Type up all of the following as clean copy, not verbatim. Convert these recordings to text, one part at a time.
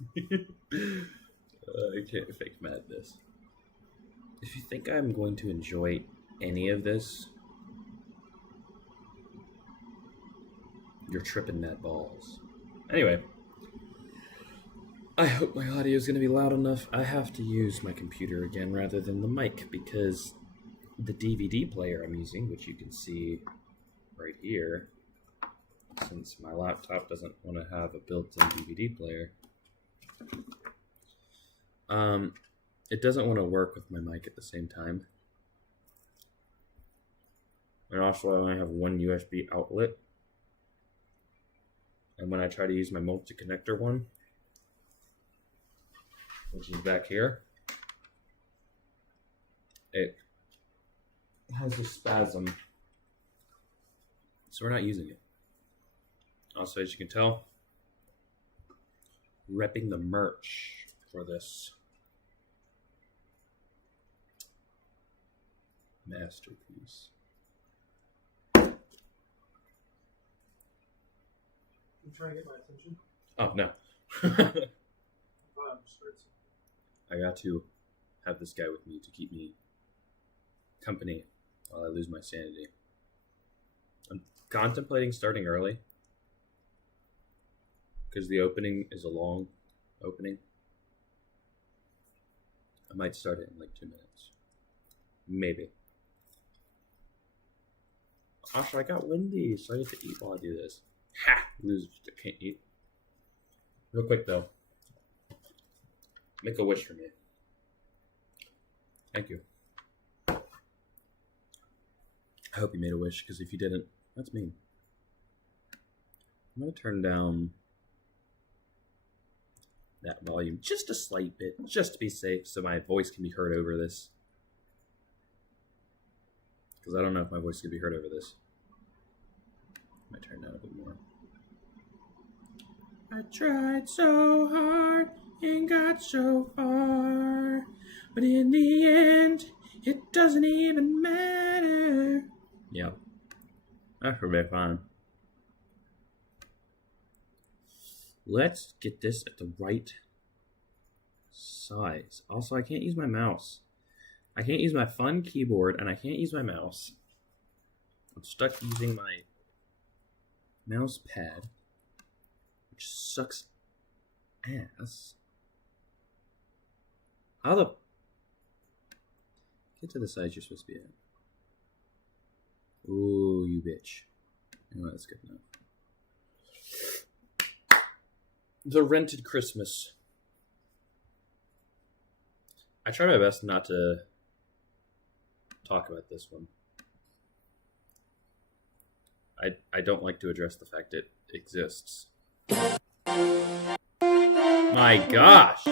I can't fake madness. If you think I'm going to enjoy any of this, you're tripping mad balls. Anyway, I hope my audio is going to be loud enough. I have to use my computer again rather than the mic because the DVD player I'm using, which you can see right here, since my laptop doesn't want to have a built-in DVD player, it doesn't want to work with my mic at the same time. And also, I only have one USB outlet. And when I try to use my multi-connector one, which is back here, it has a spasm. So we're not using it. Also, as you can tell, repping the merch for this masterpiece. You trying to get my attention? Oh, no. I got to have this guy with me to keep me company while I lose my sanity. I'm contemplating starting early because the opening is a long opening. I might start it in like 2 minutes. Maybe. Asha, I got Wendy's, so I get to eat while I do this. Ha! Lose, I can't eat. Real quick though. Make a wish for me. Thank you. I hope you made a wish, because if you didn't, that's mean. I'm going to turn down that volume just a slight bit, just to be safe, so my voice can be heard over this. Because I don't know if my voice can be heard over this. I might turn down a bit more. I tried so hard and got so far, but in the end, it doesn't even matter. Yep. That should be fine. Let's get this at the right size. Also, I can't use my mouse. I can't use my fun keyboard, and I can't use my mouse. I'm stuck using my mouse pad, which sucks ass. How the... Get to the size you're supposed to be at. Ooh, you bitch. You know, that's good enough. The rented Christmas. I try my best not to talk about this one. I don't like to address the fact it exists. My gosh!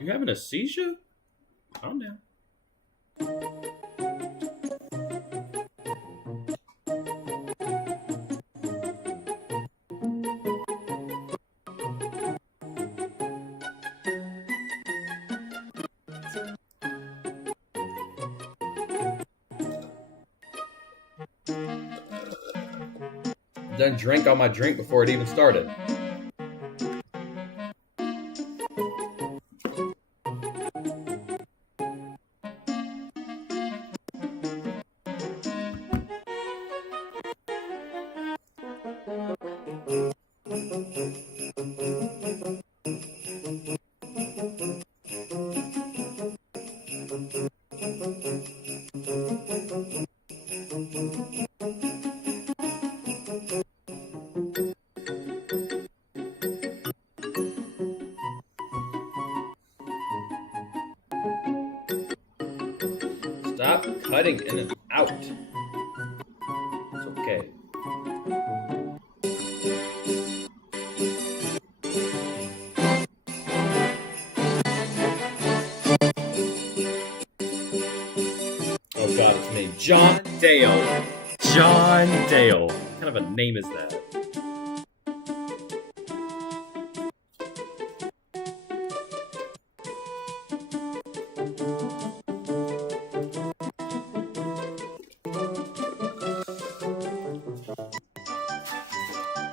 You having a seizure? Calm down. Done drank all my drink before it even started. Stop cutting in and out. It's okay. Oh god, it's me. John Dale. John Dale. What kind of a name is that?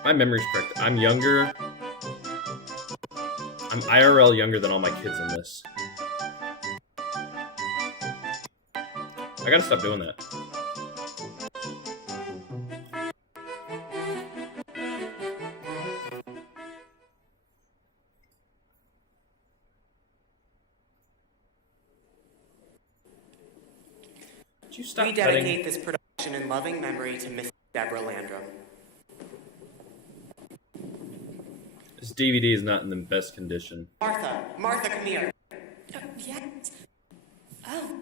My memory's correct. I'm younger. I'm IRL younger than all my kids in this. I gotta stop doing that. Did you stop We dedicate this production in loving memory to Miss Deborah Landrum. This DVD is not in the best condition. Martha, come here. Yes. Oh,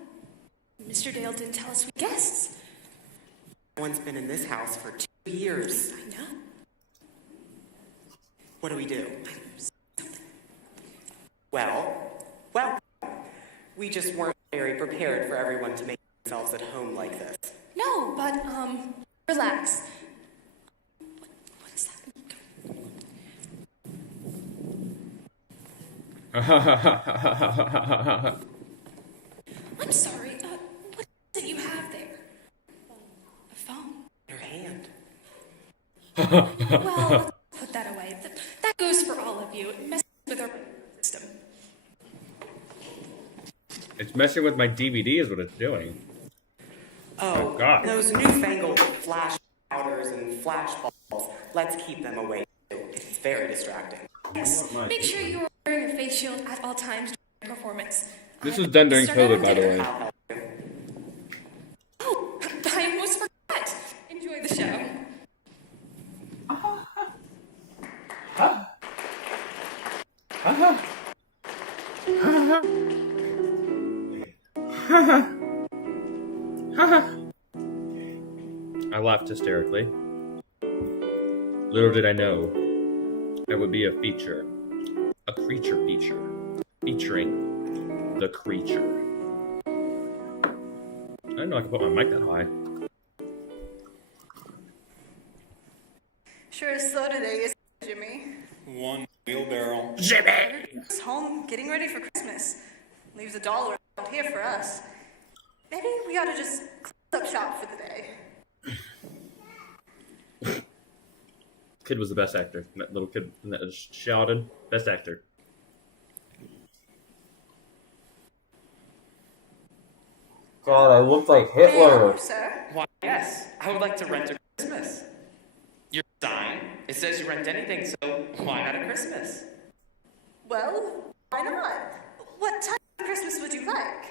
Mr. Dale didn't tell us we guests. One's been in this house for 2 years. I know. What do we do? Well, we just weren't very prepared for everyone to make themselves at home like this. No, but, relax. What is that? I'm sorry, what is it you have there? A phone? Your hand. Well, let's put that away. That goes for all of you. It messes with our system. It's messing with my DVD is what it's doing. Oh, God. Those newfangled flash powders and flash balls. Let's keep them away, too. It's very distracting. Yes, make sure you are wearing a face shield at all times during performance. This was done during COVID, by the way. Oh, I almost forgot. Enjoy the show. I laughed hysterically. Little did I know, it would be a feature. A creature feature. Featuring the creature. I didn't know I could put my mic that high. Sure is slow today, isn't it, Jimmy? One wheelbarrow. Jimmy! He's home getting ready for Christmas. Leaves $1 out here for us. Maybe we ought to just close up shop for the day. Kid was the best actor. That little kid that shouted, best actor. God, I look like May I help you, sir? Why, yes. I would like to rent a Christmas. Your sign, it says you rent anything, so why not a Christmas? Well, why not? What type of Christmas would you like?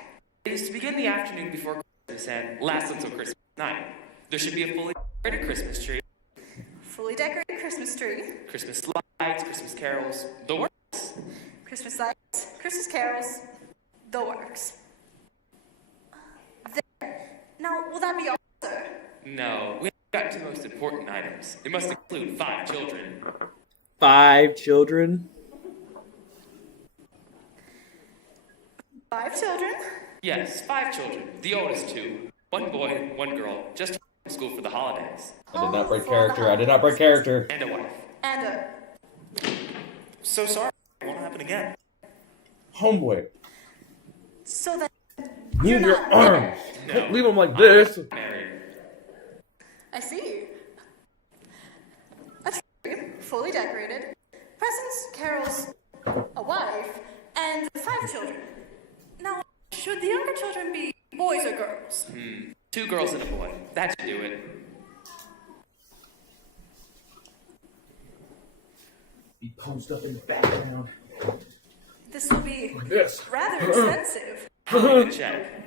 It is to begin the afternoon before Christmas and last until Christmas night. There should be a fully decorated Christmas tree, Fully decorated Christmas tree, Christmas lights, Christmas carols, the works. Christmas lights, Christmas carols, the works. There. Now, will that be all, sir? No, we have got two most important items. It must include 5 children. 5 children? 5 children? Yes, 5 children. The oldest 2. 1 boy, 1 girl. Just school for the holidays. I did not break character. I did not break character. And a wife. And a... So sorry. It won't happen again. Homeboy. So that... Move your not arms. No. Don't leave them like this. Married. I see. A tree, fully decorated, presents, carols, a wife, and 5 children. Now, should the younger children be boys or girls? 2 girls and a boy. That should do it. Be posed up in the background. This will be This. rather expensive. I'll check.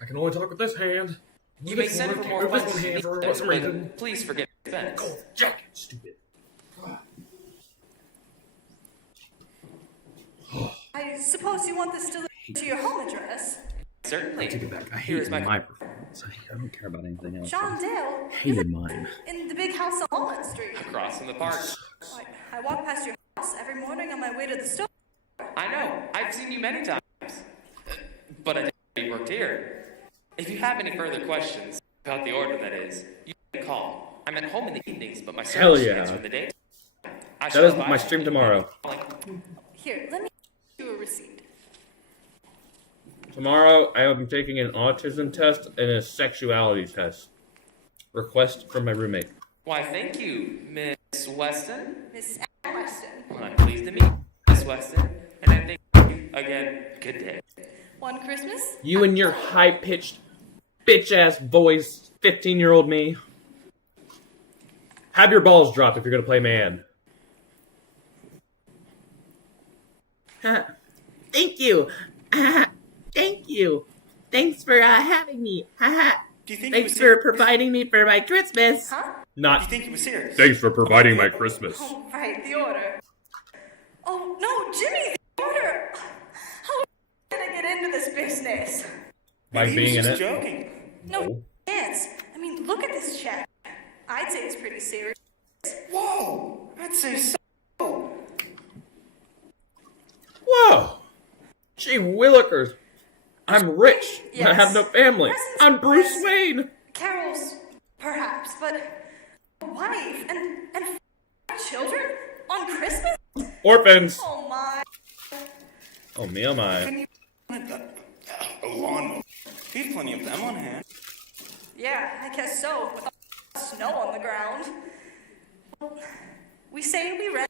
I can only talk with this hand. You may send for more With this funds one if you hand for need some them, reason. but please forget expense. Go, Jack. Stupid. I suppose you want this delivered to your home address. Certainly. Take it back. I Here's hate my performance. I don't care about anything else. John Dale, I hated mine. in the big house on Walnut Street. Across from the park. I walk past your house every morning on my way to the store. I know. I've seen you many times. But I didn't know you worked here. If you have any further questions, about the order that is, you can call. I'm at home in the evenings, but my Hell service yeah. is in the day. That is my stream tomorrow. Here, let me give you a receipt. Tomorrow, I am taking an autism test and a sexuality test. Request from my roommate. Why, thank you, Miss Miss Weston? Miss Ann Weston. Well, I'm pleased to meet you, Miss Weston. And I think you, again, good day. One Christmas? You and your high-pitched, bitch-ass voice, 15-year-old me. Have your balls dropped if you're gonna play man. Thank you. Thank you. Thanks for having me. Do you think Thanks he was for serious? providing me for my Christmas. Huh? Do you Not. think he was serious? Thanks for providing my Christmas. Oh, right, the order. Oh, no, Jimmy, the order. How did I get into this business? By Maybe being he was in just it. joking. No chance. I mean, look at this check. I'd say it's pretty serious. Whoa! I'd say so. Whoa. Gee willikers. I'm rich. I have no family. Presents, I'm Bruce yes. Wayne. Carols, perhaps, but a wife and 5 children on Christmas? Orphans. Oh, my. Oh, me, oh my. Couldn't you a lawnmower? We have plenty of them on hand. Yeah, I guess so. With all the snow on the ground. Well, we say we read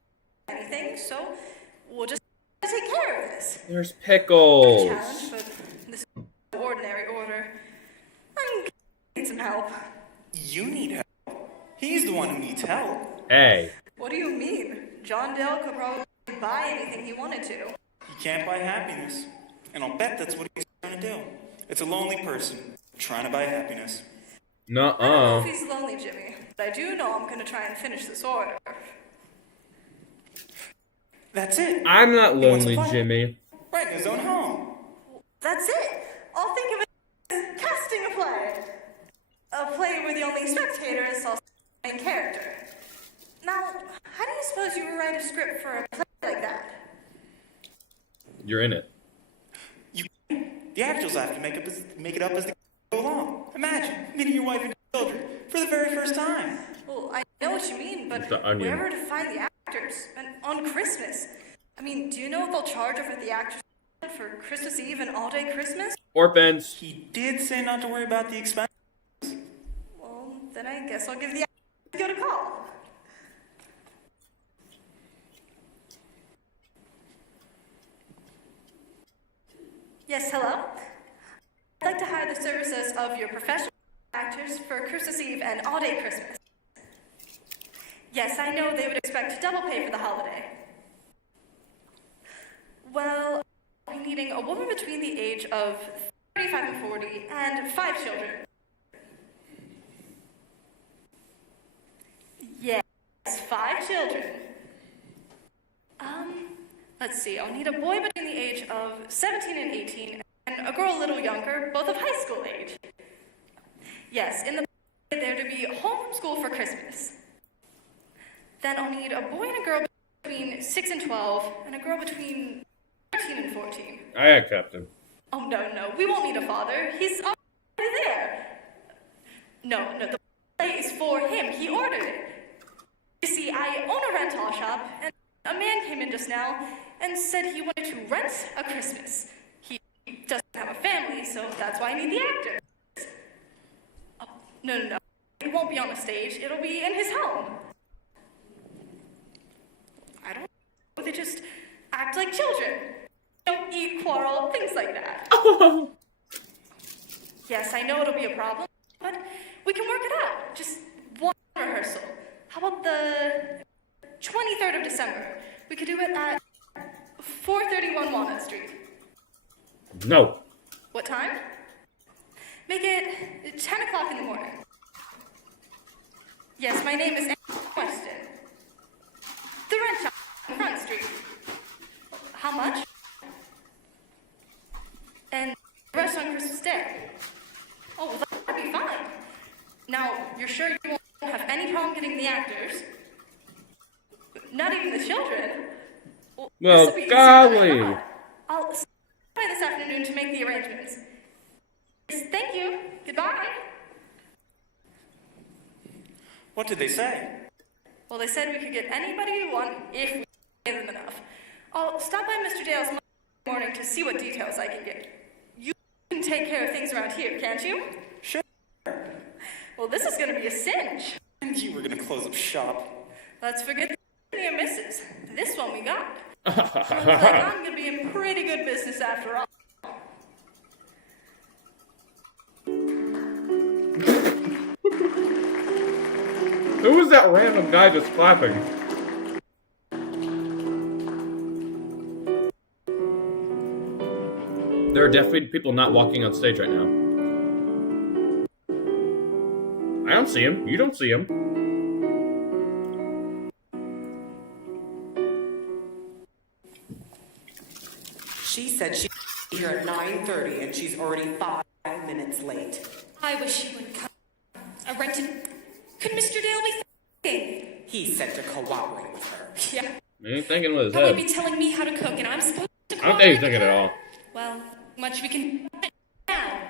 anything, so we'll just take care of this. There's pickles. Challenge, but this is no ordinary order. I'm gonna need some help. You need help. He's the one who needs help. Hey. What do you mean? John Dale could probably buy anything he wanted to. He can't buy happiness. And I'll bet that's what he's trying to do. It's a lonely person trying to buy happiness. I don't know if Nuh-uh. he's lonely, Jimmy, but I do know I'm gonna try and finish this order. That's it. I'm not He wants a lonely, play. Jimmy. Right in his own home. That's it. I'll think of it as casting a play. A play where the only spectator is also the main character. Now, how do you suppose you would write a script for a play like that? You're in it. The actors will have to make it up as they go along. Imagine meeting your wife and children for the very first time. Well, I know what you mean, but The Onion. where to find the actors? And on Christmas? I mean, do you know if they'll charge over the actors for Christmas Eve and all-day Christmas? Orphans. He did say not to worry about the expense. Well, then I guess I'll give the actors a call. Yes, hello? I'd like to hire the services of your professional actors for Christmas Eve and all-day Christmas. Yes, I know they would expect double pay for the holiday. Well, I'll be needing a woman between the age of 35 and 40 and 5 children. Yes, 5 children. Let's see, I'll need a boy between the age of 17 and 18 and a girl a little younger, both of high school age. Yes, in the they're to be home from school for Christmas. Then I'll need a boy and a girl between 6 and 12 and a girl between 13 and 14. Aye, Captain. Oh, no, we won't need a father. He's already there. No, the play is for him. He ordered it. You see, I own a rental shop, and a man came in just now and said he wanted to rent a Christmas. He doesn't have a family, so that's why I need the actors. Oh, no. It won't be on the stage. It'll be in his home. I don't know. They just act like children. Don't eat, quarrel, things like that. Yes, I know it'll be a problem, but we can work it out. Just one rehearsal. How about the 23rd of December? We could do it at 431 Walnut Street. No. What time? Make it 10 o'clock in the morning. Yes, my name is Ann Weston. The rent shop on Front Street. How much? And the rest on Christmas Day. Oh, well, that'd be fine. Now, you're sure you won't have any problem getting the actors? Not even the children? Well, Well, this'll be easy, golly. why not? I'll stop by this afternoon to make the arrangements. Yes, thank you. Goodbye. What did they say? Well, they said we could get anybody we want if we gave them enough. I'll stop by Mr. Dale's Monday morning to see what details I can get. You can take care of things around here, can't you? Sure. Well, this is going to be a cinch. And you were gonna close up shop. Let's forget the near misses. This one we got. Looks like I'm gonna be in pretty good business after all. Who was that random guy just clapping? There are definitely people not walking on stage right now. I don't see him. You don't see him. She said she'd be here at 9:30 and she's already 5 minutes late. I wish she wouldn't come. A rented... Could Mr. Dale be thinking? He said to cooperate with her. Yeah. He ain't thinking with his Probably head. be telling me how to cook and I'm supposed to I don't think he's cooperate thinking with at her. all. Well, much we can do now.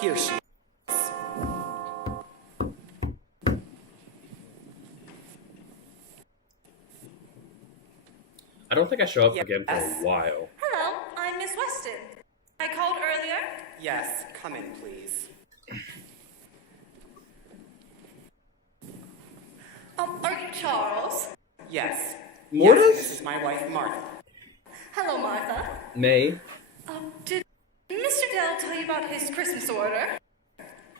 Here she is. I don't think I show up Yes. again for a while. Hello, I'm Miss Weston. I called earlier. Yes, come in, please. Are you Charles? Yes. Mortis? Yes, this is my wife, Martha. Hello, Martha. May? Did Mr. Dale tell you about his Christmas order?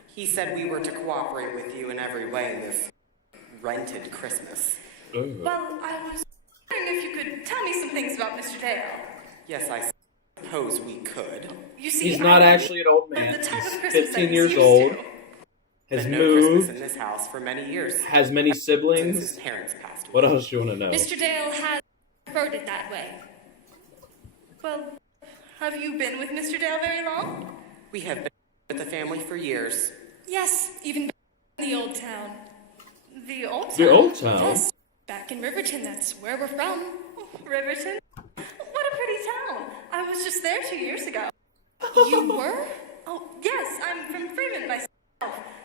He said we were to cooperate with you in every way in this rented Christmas. Ugh. Well, I was wondering if you could tell me some things about Mr. Dale. Yes, I suppose we could. You see, He's not I actually an old love man. the type He's of Christmas 15 that he's years used old, to. has Been no Christmas moved, in this house for many years. has many Since his siblings. parents passed away. What else do you want to know? Mr. Dale has preferred it that way. Well, have you been with Mr. Dale very long? We have been with the family for years. Yes, even in the old town. The old The town? old town? Yes, back in Riverton, that's where we're from. Riverton? What a pretty town. I was just there 2 years ago. You were? Oh, yes, I'm from Freeman myself.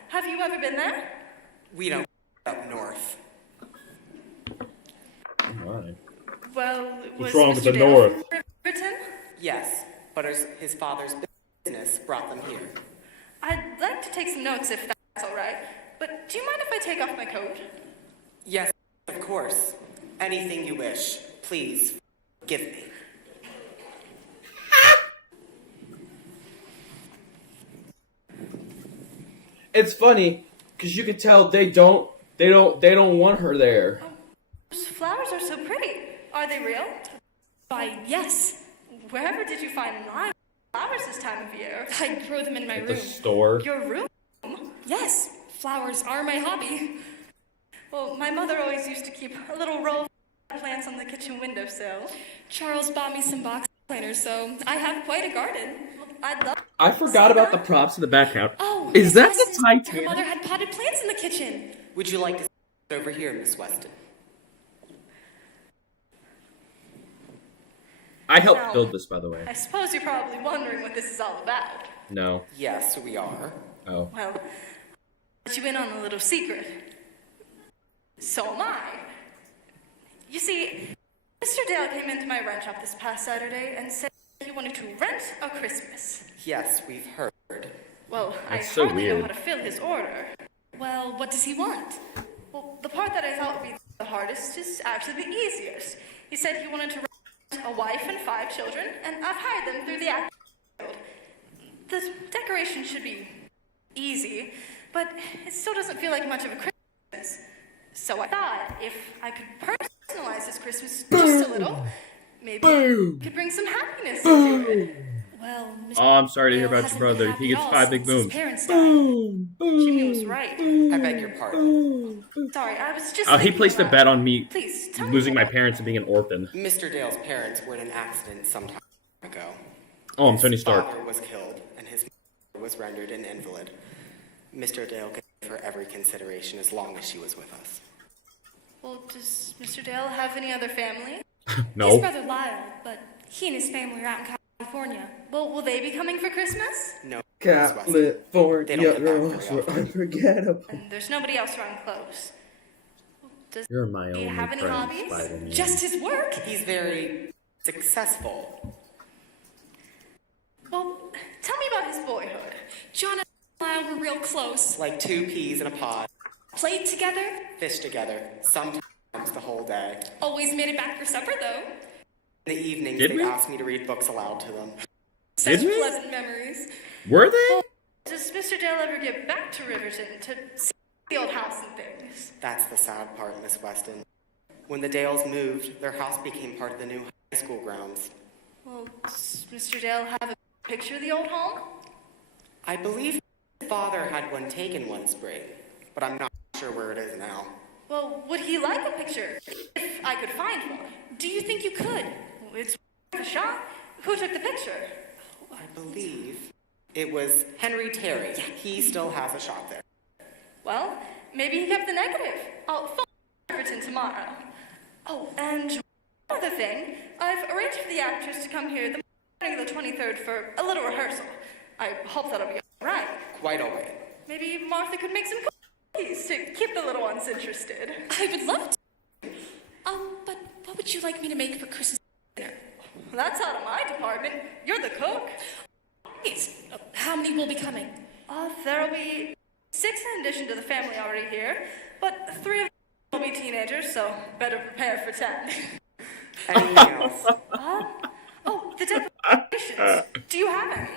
Have you ever been there? We don't up north. Oh my. Well, What's was wrong Mr. with the Dale north? from Riverton? Yes, but his father's business brought them here. I'd like to take some notes if that's all right. But do you mind if I take off my coat? Yes, of course. Anything you wish. Please, give me. It's funny because you can tell they don't want her there. Those flowers are so pretty. Are they real? Why, yes. Wherever did you find live flowers this time of year? I grow them in my At the room. store. Your room? Yes, flowers are my hobby. Well, my mother always used to keep a little row of plants on the kitchen windowsill. Charles bought me some box planters, so I have quite a garden. I'd love. I forgot about the props in the background. Oh, Is Miss that the Weston's- Her Titanic? mother had potted plants in the kitchen. Would you like to sit over here, Miss Weston? I helped No. build this, by the way. I suppose you're probably wondering what this is all about. No. Yes, we are. Oh. Well, I'll let you in on a little secret. So am I. You see, Mr. Dale came into my rent shop this past Saturday and said he wanted to rent a Christmas. Yes, we've heard. Well, That's I so hardly know weird. how to fill his order. Well, what does he want? Well, the part that I thought would be the hardest is actually the easiest. He said he wanted to rent a wife and 5 children, and I've hired them through the act guild. The decoration should be easy, but it still doesn't feel like much of a Christmas. So I thought if I could personalize this Christmas just a little, maybe Boom. it could bring some happiness into it. Well, Mr. Oh, I'm sorry to hear Dale about your hasn't brother. been He happy gets at all 5 big since his booms. parents died. Boom. Jimmy was right. I beg your pardon. Sorry, I was just He thinking placed a aloud. bet on me Please, tell me losing my more. parents and being an orphan. Mr. Dale's parents were in an accident some time ago. Oh, I'm Tony His Stark. father was killed, and his mother was rendered an invalid. Mr. Dale gave her every consideration as long as she was with us. Well, does Mr. Dale have any other family? His No. brother Lyle, but he and his family are out in California. Well, will they be coming for Christmas? No, Miss Weston. They California don't get back girls very were often. unforgettable. And there's nobody else around close. Does You're my Do only you have any friend, hobbies? Spider-Man. Just his work? He's very successful. Well, tell me about his boyhood. John and Lyle were real close. Like 2 peas in a pod, Played together. fish together, sometimes the whole day. Always made it back for supper, though. In the evenings, Did they we? asked me to read books aloud to them. Such Did we? pleasant memories. Were they? Does Mr. Dale ever get back to Riverton to see the old house and things? That's the sad part, Miss Weston. When the Dales moved, their house became part of the new high school grounds. Well, does Mr. Dale have a picture of the old home? I believe his father had one taken one spring, but I'm not sure where it is now. Well, would he like a picture? If I could find one. Do you think you could? It's worth a shot. Who took the picture? I believe it was Henry Terry. He still has a shop there. Well, maybe he kept the negative. I'll phone Riverton tomorrow. Oh, and one other thing. I've arranged for the actors to come here the morning of the 23rd for a little rehearsal. I hope that'll be all right. Quite all right. Maybe Martha could make some cookies to keep the little ones interested. I would love to. But what would you like me to make for Christmas dinner? That's out of my department. You're the cook. Great. How many will be coming? There'll be 6 in addition to the family already here, but 3 of them will be teenagers, so better prepare for 10. Anything else? Oh, the decorations. Do you have any?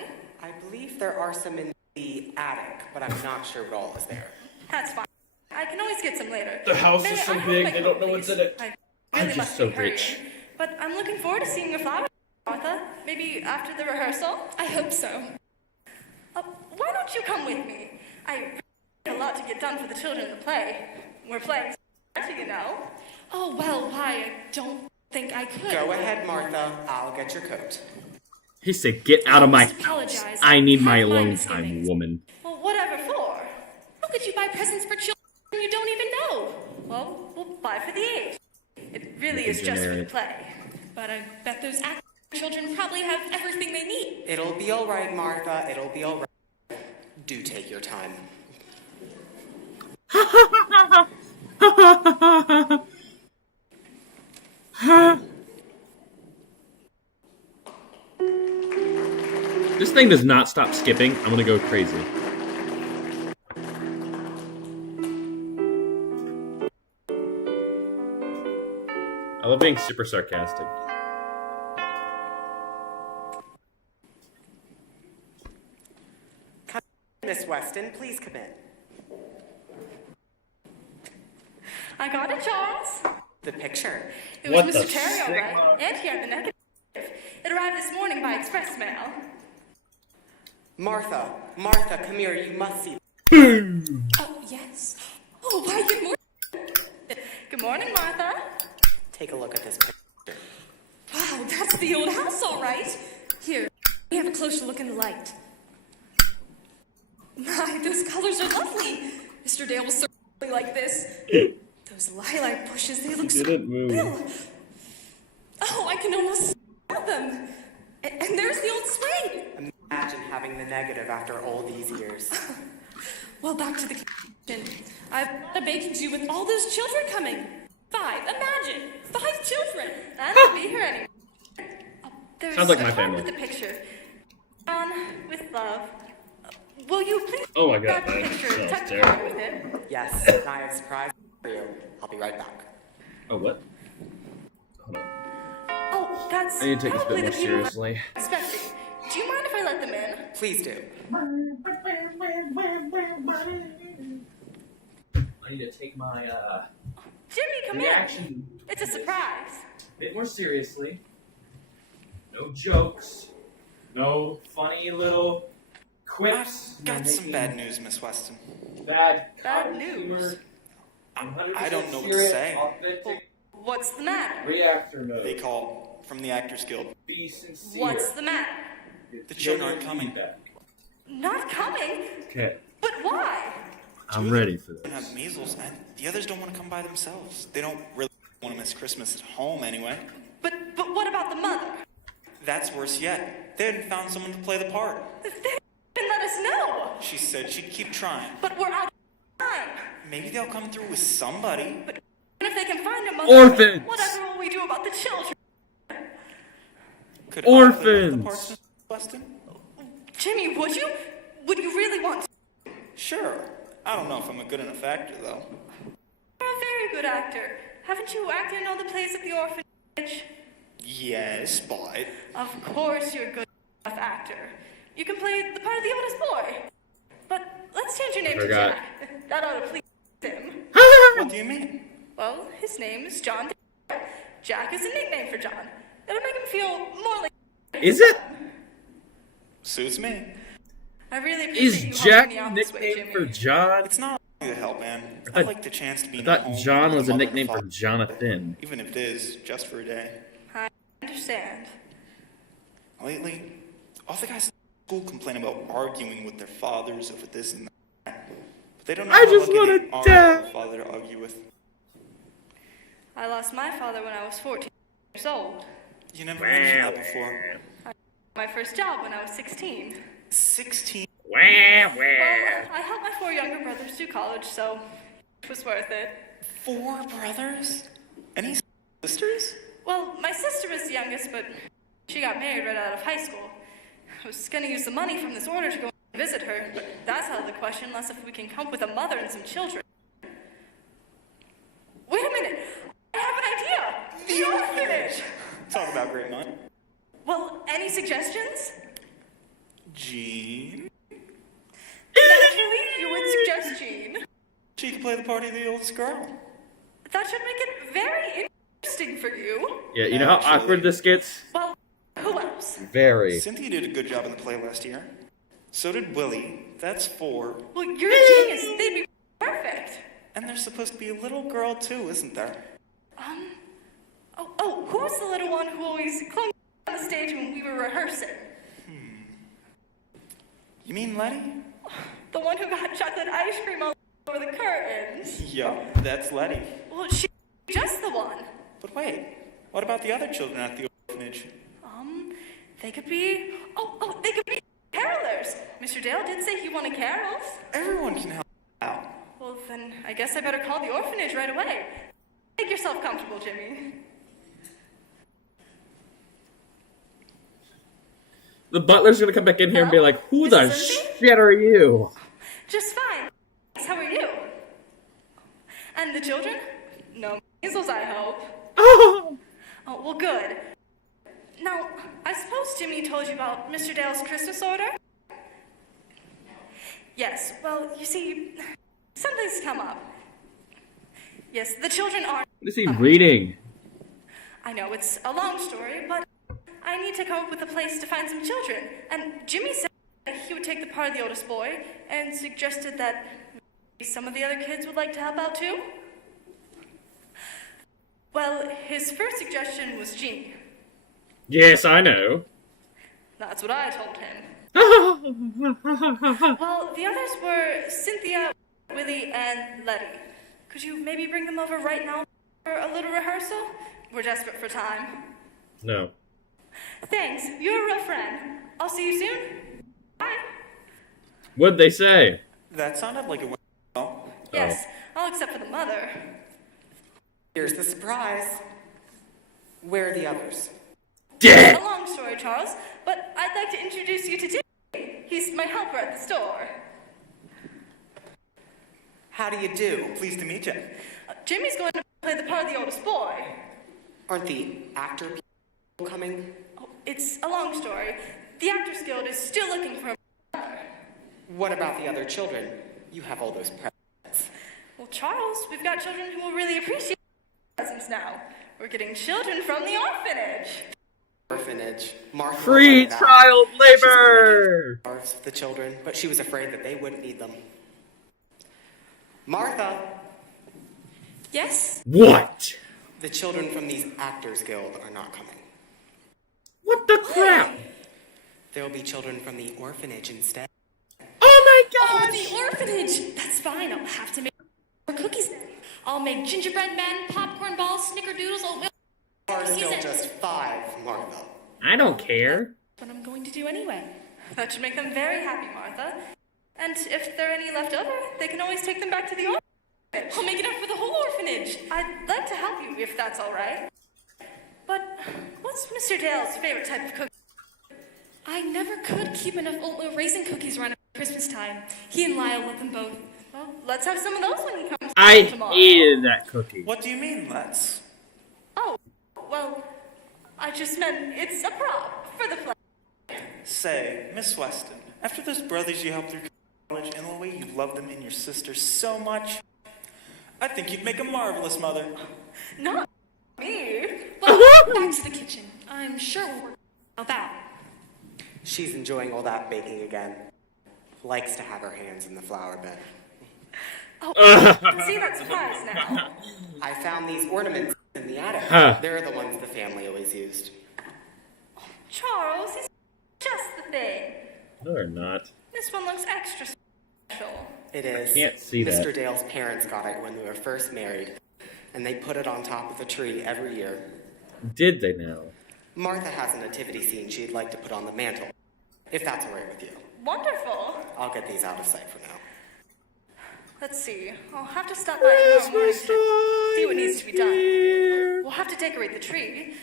I believe there are some in the attic, but I'm not sure what all is there. That's fine. I can always get some later. The house May is so I have big, my they don't coat, know what's please? in it. I I'm really just must so be hurrying. rich. But I'm looking forward to seeing your flowers, Martha. Maybe after the rehearsal? I hope so. Why don't you come with me? I have a lot to get done for the children in the play. We're playing, you know. Oh, well, why? I don't think I could. Go ahead, Martha. I'll get your coat. He said, "Get out of my I apologize. house. I need my Have my alone misgivings. time, woman." Well, whatever for. How could you buy presents for children you don't even know? Well, we'll buy for the age. It really is just for the Generic. play. But I bet those actor children probably have everything they need. It'll be all right, Martha. It'll be all right. Do take your time. This thing does not stop skipping. I'm gonna go crazy. I love being super sarcastic. Come in, Miss Weston. Please come in. I got it, Charles. The picture. It was What the Mr. Terry, all Sigma? right. And he had the negative. It arrived this morning by express mail. Martha. Martha, come here. You must see. Oh, yes. Oh, why, good morning. Good morning, Martha. Take a look at this picture. Wow, that's the old house, all right. Here, let me have a closer look in the light. My, those colors are lovely. Mr. Dale was certainly like this. Those lilac bushes, they look so didn't move. real. Oh, I can almost smell them. And there's the old swing. Imagine having the negative after all these years. Well, back to the kitchen. I've got a baking to do with all those children coming. 5, imagine. 5 children. I won't be here anymore. There's Sounds like a my card family. with the picture. On with love. Will you please Oh my God, grab the that picture sounds and tuck the terrible. card with it? Yes, and I have a surprise for you. I'll be right back. Oh, what? Hold on. Oh, that's I need to take this a probably bit the more people we're seriously. expecting. Do you mind if I let them in? Please do. I need to take my Jimmy, come in. It's a surprise. a bit more seriously. No jokes. No funny little quips. I've got some bad news, Miss Weston. Bad Bad news. humor. I don't know what to serious, say. Authentic What's the matter? reactor mode. They called from the Actors Guild. Be sincere. What's the matter? The children aren't coming. Not coming? Okay, But why? I'm ready for They this. have measles, and the others don't want to come by themselves. They don't really want to miss Christmas at home anyway. But what about the mother? That's worse yet. They hadn't found someone to play the part. They didn't let us know. She said she'd keep trying. But we're out of time. Maybe they'll come through with somebody. And if they can find a mother, Orphans! whatever will we do about the children? Could I play one of the Orphans! parts, Miss Weston? Jimmy, would you? Would you really want to? Sure. I don't know if I'm a good enough actor, though. You're a very good actor. Haven't you acted in all the plays at the orphanage? Yes, but... Of course you're a good enough actor. You can play the part of the oldest boy. But let's change your name to Forgot. Jack. That ought to please him. What do you mean? Well, his name is John. Jack is a nickname for John. It'll make him feel more like... Is it? Suits me. I really appreciate Is you Jack helping me out this way, nickname Jimmy. for John? It's not the help, man. I I'd like the chance to be I in a thought home John with was a mother nickname and for father, Jonathan. even if it is just for a day. I understand. Lately, all the guys at school complain about arguing with their fathers over this and that. But they don't know I how just lucky wanna they are to die. have a father to argue with. I lost my father when I was 14 years old. You never mentioned that before. My first job when I was 16. 16. Wah, wah. Well, I helped my 4 younger brothers through college, so it was worth it. 4 brothers? Any sisters? Well, my sister was the youngest, but she got married right out of high school. I was gonna use the money from this order to go and visit her, but that's out of the question unless if we can come up with a mother and some children. Wait a minute! I have an idea! The orphanage! Talk about great money. Well, any suggestions? Jean? Naturally, you would suggest Jean. She could play the part of the oldest girl. That should make it very interesting for you. Yeah, you know how Actually- awkward this gets? Well, who else? Very. Cynthia did a good job in the play last year. So did Willie. That's 4. Well, you're a genius. They'd be perfect. And there's supposed to be a little girl too, isn't there? Who was the little one who always clung on the stage when we were rehearsing? You mean Letty? The one who got chocolate ice cream all over the curtains? Yeah, that's Letty. Well, she's just the one. But wait, what about the other children at the orphanage? They could be... they could be carolers. Mr. Dale did say he wanted carols. Everyone can help out. Well, then I guess I better call the orphanage right away. Make yourself comfortable, Jimmy. The butler's gonna come back in here and be Hello? like, who the Mrs. Lindsay? shit are you? Just fine. How are you? And the children? No measles, I hope. Oh, Oh, well, good. Now, I suppose Jimmy told you about Mr. Dale's Christmas order? Yes, well, you see, something's come up. Yes, the children aren't... what is he reading? I know, it's a long story, but I need to come up with a place to find some children. And Jimmy said that he would take the part of the oldest boy and suggested that maybe some of the other kids would like to help out too. Well, his first suggestion was Jean. Yes, I know. That's what I told him. Well, the others were Cynthia, Willie, and Letty. Could you maybe bring them over right now for a little rehearsal? We're desperate for time. No. Thanks. You're a real friend. I'll see you soon. Bye. What'd they say? That sounded like it went well. Yes, all except for the mother. Here's the surprise. Where are the others? Dead! A long story, Charles, but I'd like to introduce you to Jimmy. He's my helper at the store. How do you do? Pleased to meet you. Jimmy's going to play the part of the oldest boy. Aren't the actor people coming? Oh, it's a long story. The Actors Guild is still looking for a mother. What about the other children? You have all those presents. Well, Charles, we've got children who will really appreciate presents now. We're getting children from the orphanage. Orphanage. Martha Free wanted that. child She's been labor! making scarves for the children, but she was afraid that they wouldn't need them. Martha, Yes? What? the children from these Actors Guild are not coming. What the crap? There will be children from the orphanage instead. Oh my Oh, gosh! the orphanage! That's fine. I'll have to make more cookies then. I'll make gingerbread men, popcorn balls, snickerdoodles, oatmeal. There are cookies still and- just 5, Martha. I don't care. What I'm going to do anyway. That should make them very happy, Martha. And if there are any left over, they can always take them back to the orphanage. I'll make it up for the whole orphanage. I'd like to help you if that's all right. But what's Mr. Dale's favorite type of cookie? I never could keep enough oatmeal raisin cookies around Christmas time. He and Lyle let them both. Well, let's have some of those when he comes I tomorrow. hated that cookie. What do you mean, let's? Oh, well, I just meant it's a prop for the play. Say, Miss Weston, after those brothers you helped through college and the way you love them and your sister so much, I think you'd make a marvelous mother. Not me. Well, back to the kitchen. I'm sure we'll work out that. She's enjoying all that baking again. Likes to have her hands in the flour bed. Oh, see that surprise now. I found these ornaments in the attic. Huh. They're the ones the family always used. Charles, he's just the thing. No, they're not. This one looks extra special. It is. Can't see Mr. that. Dale's parents got it when they were first married, and they put it on top of the tree every year. Did they now? Martha has a nativity scene she'd like to put on the mantle, if that's all right with you. Wonderful. I'll get these out of sight for now. Let's see. I'll have to stop by tomorrow morning to see what needs to be done. We'll have to decorate the tree.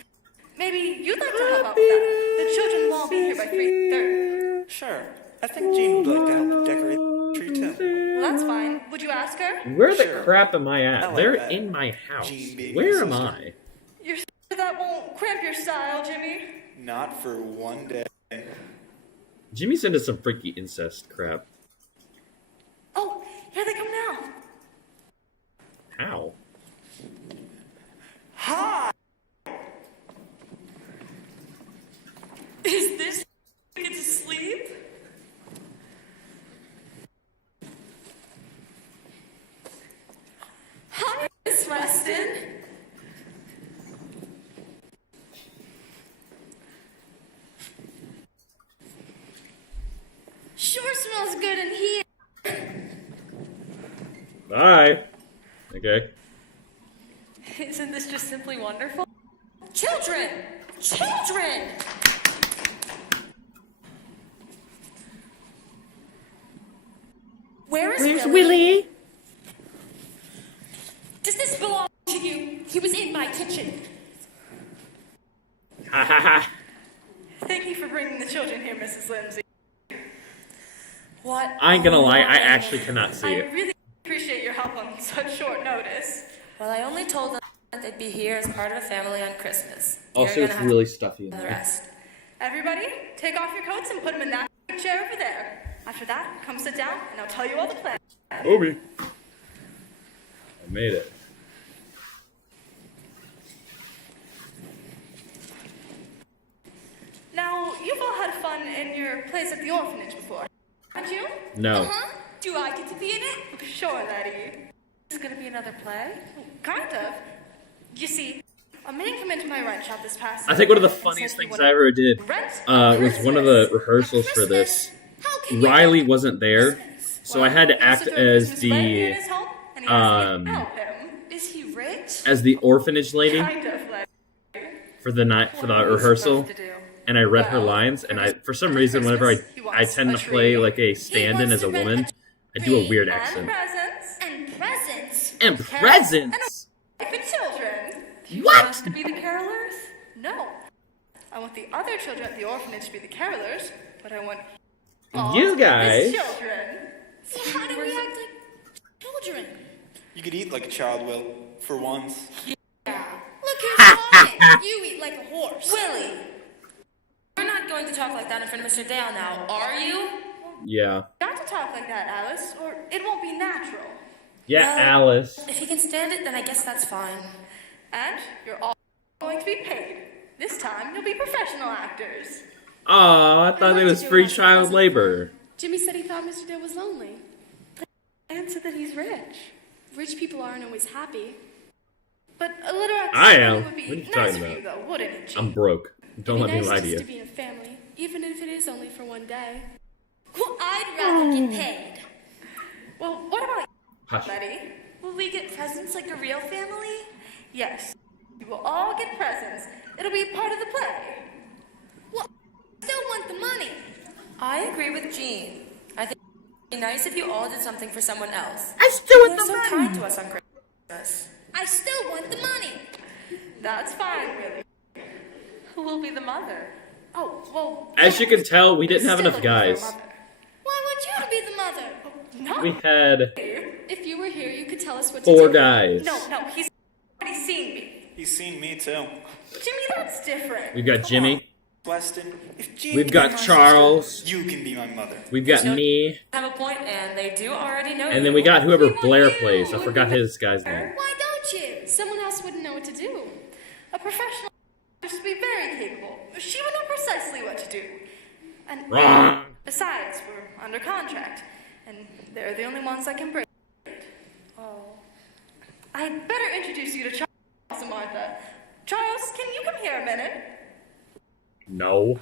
Maybe you'd like to help out with that. The children will all be here by 3:30. Sure. I think Jean would like to help decorate the tree too. Well, that's fine. Would you ask her? Where the Sure. crap am I I at? like They're that. in my house. Jean being Where your am sister. I? You're sure that won't cramp your style, Jimmy? Not for one day. Jimmy's into some freaky incest crap. Oh, here they come now. How? Hi! Is this get to sleep? Hi, Miss Weston. Sure smells good in here. Bye. Okay. Isn't this just simply wonderful? Children! Children! Where's Willie? Does this belong to you? He was in my kitchen. Ha ha ha. Thank you for bringing the children here, Mrs. Lindsay. What? I ain't gonna lie, I actually cannot see I it. really appreciate your help on such short notice. Well, I only told them that they'd be here as part of a family on Christmas. Also, You're it's gonna have really stuffy in to do the there. rest. Everybody, take off your coats and put them in that chair over there. After that, come sit down and I'll tell you all the plans. Obi. I made it. Now, you've all had fun in your plays at the orphanage before, haven't you? No. Uh-huh. Do I get to be in it? Sure, Letty. Is gonna be another play? Kind of. You see, a man came into my rent shop this past I think one of the and said funniest he things wanted I ever did rent was one of the rehearsals for Christmas? this. How can you Riley help wasn't there, so I had to He wants act throw a as Christmas wedding in the his home, and he asked me to um, help him. Is he rich? orphanage lady Kind of, Letty. for the night for the What are we rehearsal, supposed to do? and I read her Well, lines. And I, for some for reason, whenever Christmas, he I wants tend a to play tree. like a stand-in wants as a to rent woman, a I do a tree weird And accent. presents. And presents. And Carol, presents. And wife and children. What? To be the carolers? No. I want the other children at the orphanage to be the carolers, but I want all You his guys. children. Well, how do we act like children? You could eat like a child will, for once. Look who's talking. You eat like a horse. Willie! We're not going to talk like that in front of Mr. Dale now, are you? Yeah. Not to talk like that, Alice, or it won't be natural. Yeah, Well, Alice. If he can stand it, then I guess that's fine. And you're all going to be paid. This time, you'll be professional actors. Oh, I thought it was free child labor. Jimmy said he thought Mr. Dale was lonely. And said that he's rich. Rich people aren't always happy. But a little extra I money am. would be What are you nice talking for about? you, though, wouldn't it, Jean? I'm broke. Don't let It'd me be lie nice to just you. to be in a family, even if it is only for one day. Well, I'd rather get paid. Well, what about Hush. Betty? Will we get presents like a real family? Yes. You will all get presents. It'll be part of the play. Well, I still want the money. I agree with Jean. I think it would be nice if you all did something for someone else. I still You're so kind to us on Christmas. I still want the money. That's fine, really. Who will be the mother? Oh, well. As you can tell, we didn't have still enough looking for a guys. mother. Well, I want you to Not We had If you were here, you could tell us what to 4 do. guys. No, he's already seen me. He's seen me too. Jimmy, that's different. We've got Come Jimmy. on, Weston. If Jean We've can got be my Charles. sister, you can be my mother. We've got No- me. Have a point, and they do already know And you. then we got whoever We want Blair you. plays. I forgot his guy's name. Why don't you? Someone else wouldn't know what to do. A professional used to be very capable. She would know precisely what to do. And Wrong. besides, we're under contract, and they're the only ones that can break it. Oh. I'd better introduce you to Charles and Martha. Charles, can you come here a minute? No.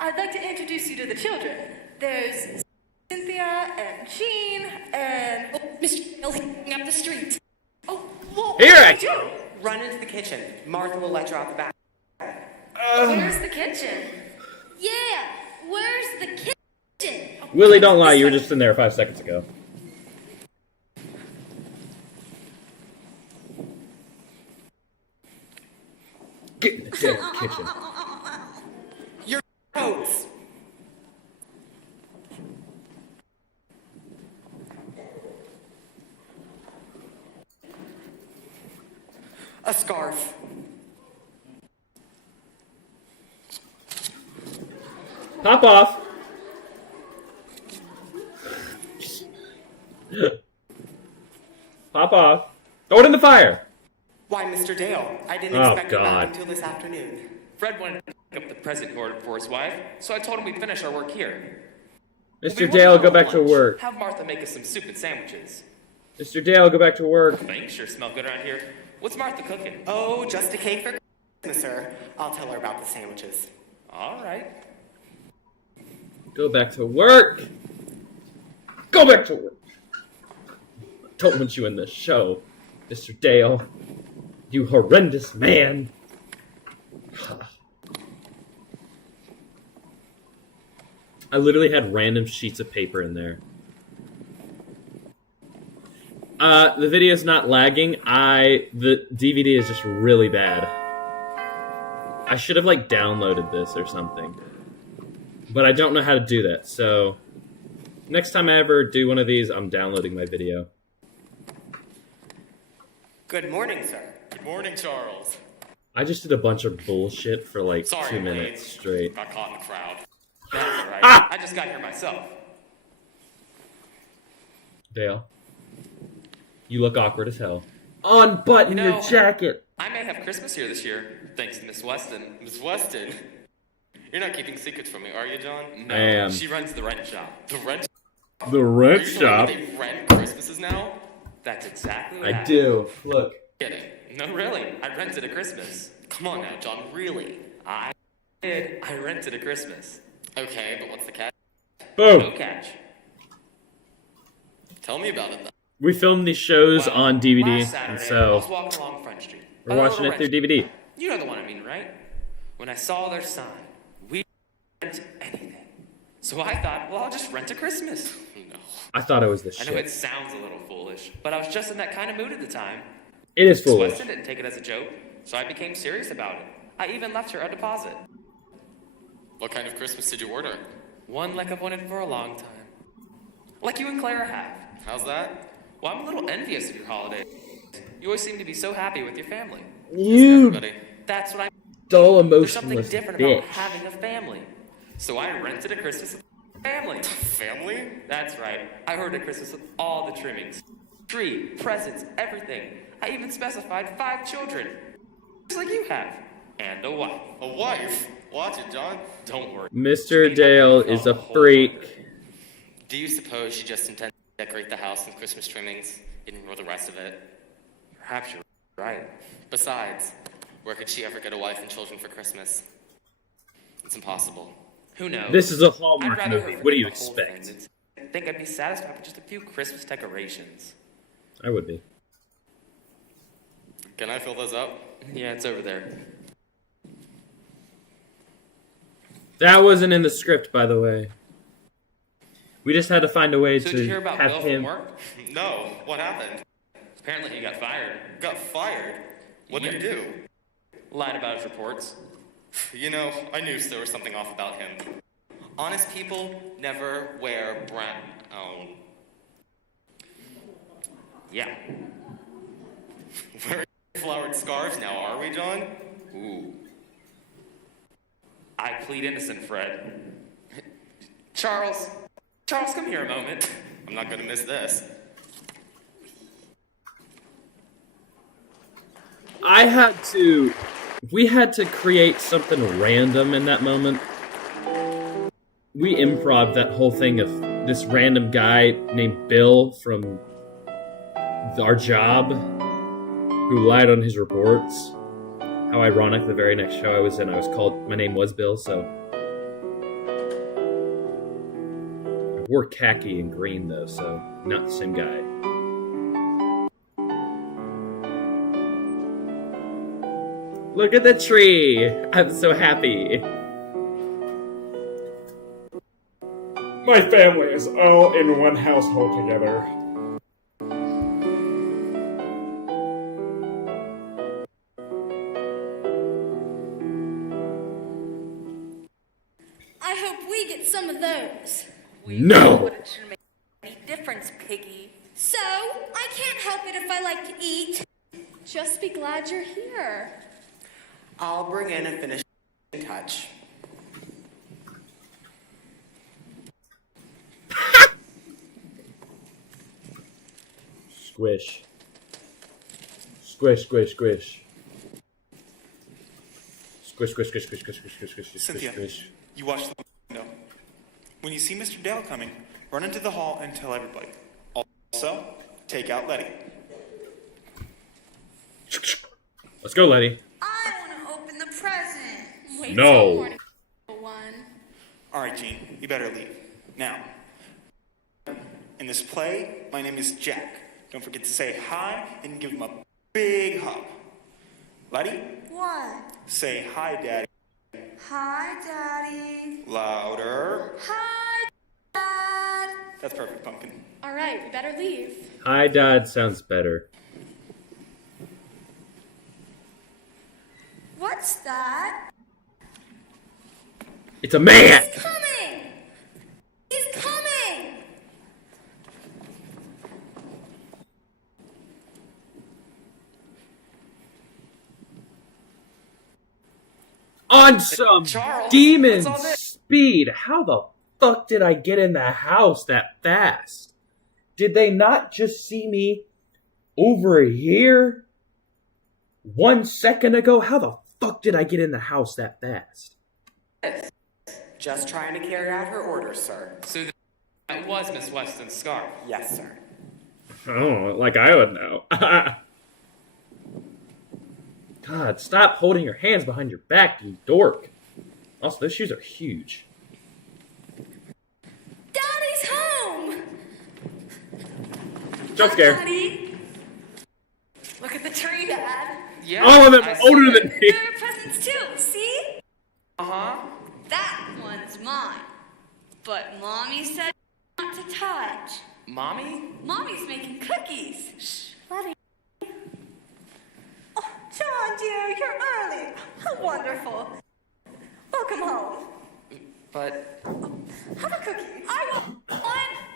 I'd like to introduce you to the children. There's Cynthia and Jean and... Oh, Mr. Dale, he's up the street. Oh, well, Here, what I- did you do? Run into the kitchen. Martha will let you out the back. Where's the kitchen? Yeah, where's the kitchen? Willie, don't lie. You were just in there 5 seconds ago. Get in the damn kitchen. Your coats. A scarf. Pop off. Pop off. Throw it in the fire. Why, Mr. Dale? I didn't Oh, expect you God. back until this afternoon. Fred wanted to pick up the present he ordered for his wife, so I told him we'd finish our work here. Mr. Dale, go back to Lunch. work. Have Martha make us some soup and sandwiches. Mr. Dale, go back to work. Things sure smell good around here. What's Martha cooking? Oh, just a cake for Christmas, sir. I'll tell her about the sandwiches. All right. Go back to work. Go back to work. I don't want you in the show, Mr. Dale. You horrendous man. I literally had random sheets of paper in there. The video's not lagging. The DVD is just really bad. I should have like downloaded this or something. But I don't know how to do that, so next time I ever do one of these, I'm downloading my video. Good morning, sir. Good morning, Charles. I just did a bunch of bullshit for like Sorry, 2 minutes Blades. straight. Got caught in the crowd. That's all right. I just got here myself. Dale, you look awkward as hell. Unbutton You know, your jacket. I may have Christmas here this year, thanks to Miss Weston. Miss Weston? You're not keeping secrets from me, are you, John? No, I am. she runs the rent shop. The rent The Are rent you shop. telling me they rent Christmases now? That's exactly what I happened. do. Look. Kidding. No, really. I rented a Christmas. Come on now, John. Really? I did. I rented a Christmas. Okay, but what's the catch? No Boom. catch. Tell me about it, then. We filmed these shows Well, on DVD, last Saturday, and I so was walking along Front Street. we're watching it through DVD. You know the one I mean, right? When I saw their sign, we rent anything. So I thought, well, I'll just rent a Christmas. No. I thought it was the I know it shit. sounds a little foolish, but I was just in that kind of mood at the time. It is Miss foolish. Weston didn't take it as a joke, so I became serious about it. I even left her a deposit. What kind of Christmas did you order? One like I've wanted for a long time. Like you and Clara have. How's that? Well, I'm a little envious of your holiday. You always seem to be so happy with your family. You Everybody. That's what I dull, There's something emotionless different bitch. about having a family. So I rented a Christmas with family. Family? That's right. I ordered a Christmas with all the trimmings. Tree, presents, everything. I even specified 5 children. Just like you have. And a wife. A wife? Watch it, John. Don't worry. Mr. Dale is a freak. Do you suppose she just intends to decorate the house with Christmas trimmings, ignore the rest of it? Perhaps you're right. Besides, where could she ever get a wife and children for Christmas? It's impossible. Who knows? This is a I'd Hallmark rather movie. her What do you forget the whole thing expect? than think I'd be satisfied with just a few Christmas decorations. I would be. Can I fill those up? Yeah, it's over there. That wasn't in the script, by the way. We just had to find a way So did you hear to about have Bill from him. work? No. What happened? Apparently he got fired. Got fired? What did he do? Lied about his reports. You know, I knew there was something off about him. Honest people never wear brown. Oh. Yeah. Wearing flowered scarves now, are we, John? Ooh. I plead innocent, Fred. Charles, come here a moment. I'm not gonna miss this. We had to create something random in that moment. We improv that whole thing of this random guy named Bill from our job who lied on his reports. How ironic, the very next show I was in, my name was Bill, so. I wore khaki and green though, so not the same guy. Look at the tree! I'm so happy. My family is all in one household together. I hope we get some of those. No! Wouldn't sure make any difference, piggy. So, I can't help it if I like to eat. Just be glad you're here. I'll bring in a finishing touch. Squish. Squish, squish, squish. Squish, squish, squish, squish, squish, squish, squish, squish, Cynthia, squish. you watch the window. When you see Mr. Dale coming, run into the hall and tell everybody. Also, take out Letty. Let's go, Letty. I want to open the present. Wait No. till morning for one. All right, Gene, you better leave. Now, in this play, my name is Jack. Don't forget to say hi and give him a big hug. Letty, What? say hi, Daddy. Hi, Daddy. Louder. Hi, Dad. That's perfect, Pumpkin. All right, we better leave. Hi, Dad sounds better. What's that? It's a man! He's coming! He's coming! On some Charles, demon what's all this? speed! How the fuck did I get in the house that fast? Did they not just see me over here 1 second ago? How the fuck did I get in the house that fast? Just trying to carry out her orders, sir. So that was Miss Weston's scarf. Yes, sir. Oh, like I would know. God, stop holding your hands behind your back, you dork. Also, those shoes are huge. Daddy's home! Jump scare. Daddy. Look at the tree, Dad. Yeah. All of them I are see older it. than me. There are presents too, see? Uh-huh. That one's mine. But Mommy said not to touch. Mommy? Mommy's making cookies. Shh, Letty. Oh, John, dear, you're early. How wonderful. Welcome home. But Have a cookie. I want one.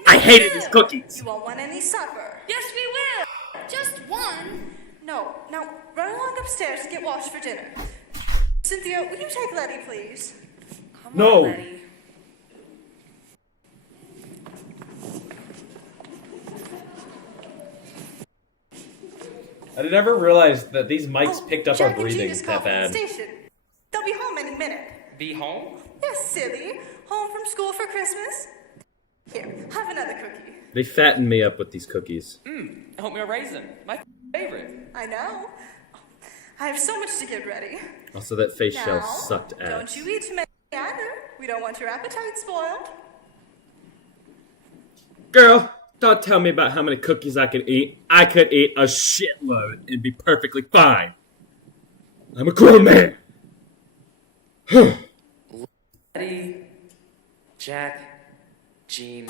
I hated these cookies. You won't want any supper. Yes, we will! Just one. No, now run along upstairs to get washed for dinner. Cynthia, will you take Letty, please? Come No. on, Letty. I never realized that these mics picked up Jack our and Jean breathing just that called from the bad. station. They'll be home any minute. be home? Yes, silly. Home from school for Christmas. Here, have another cookie. They fattened me up with these cookies. Oatmeal raisin. My favorite. I know. I have so much to get ready. Also, that face shell Now, sucked ass. don't you eat too many either. We don't want your appetite spoiled. Girl, don't tell me about how many cookies I could eat. I could eat a shitload and be perfectly fine. I'm a grown man. Letty, Jack, Jean.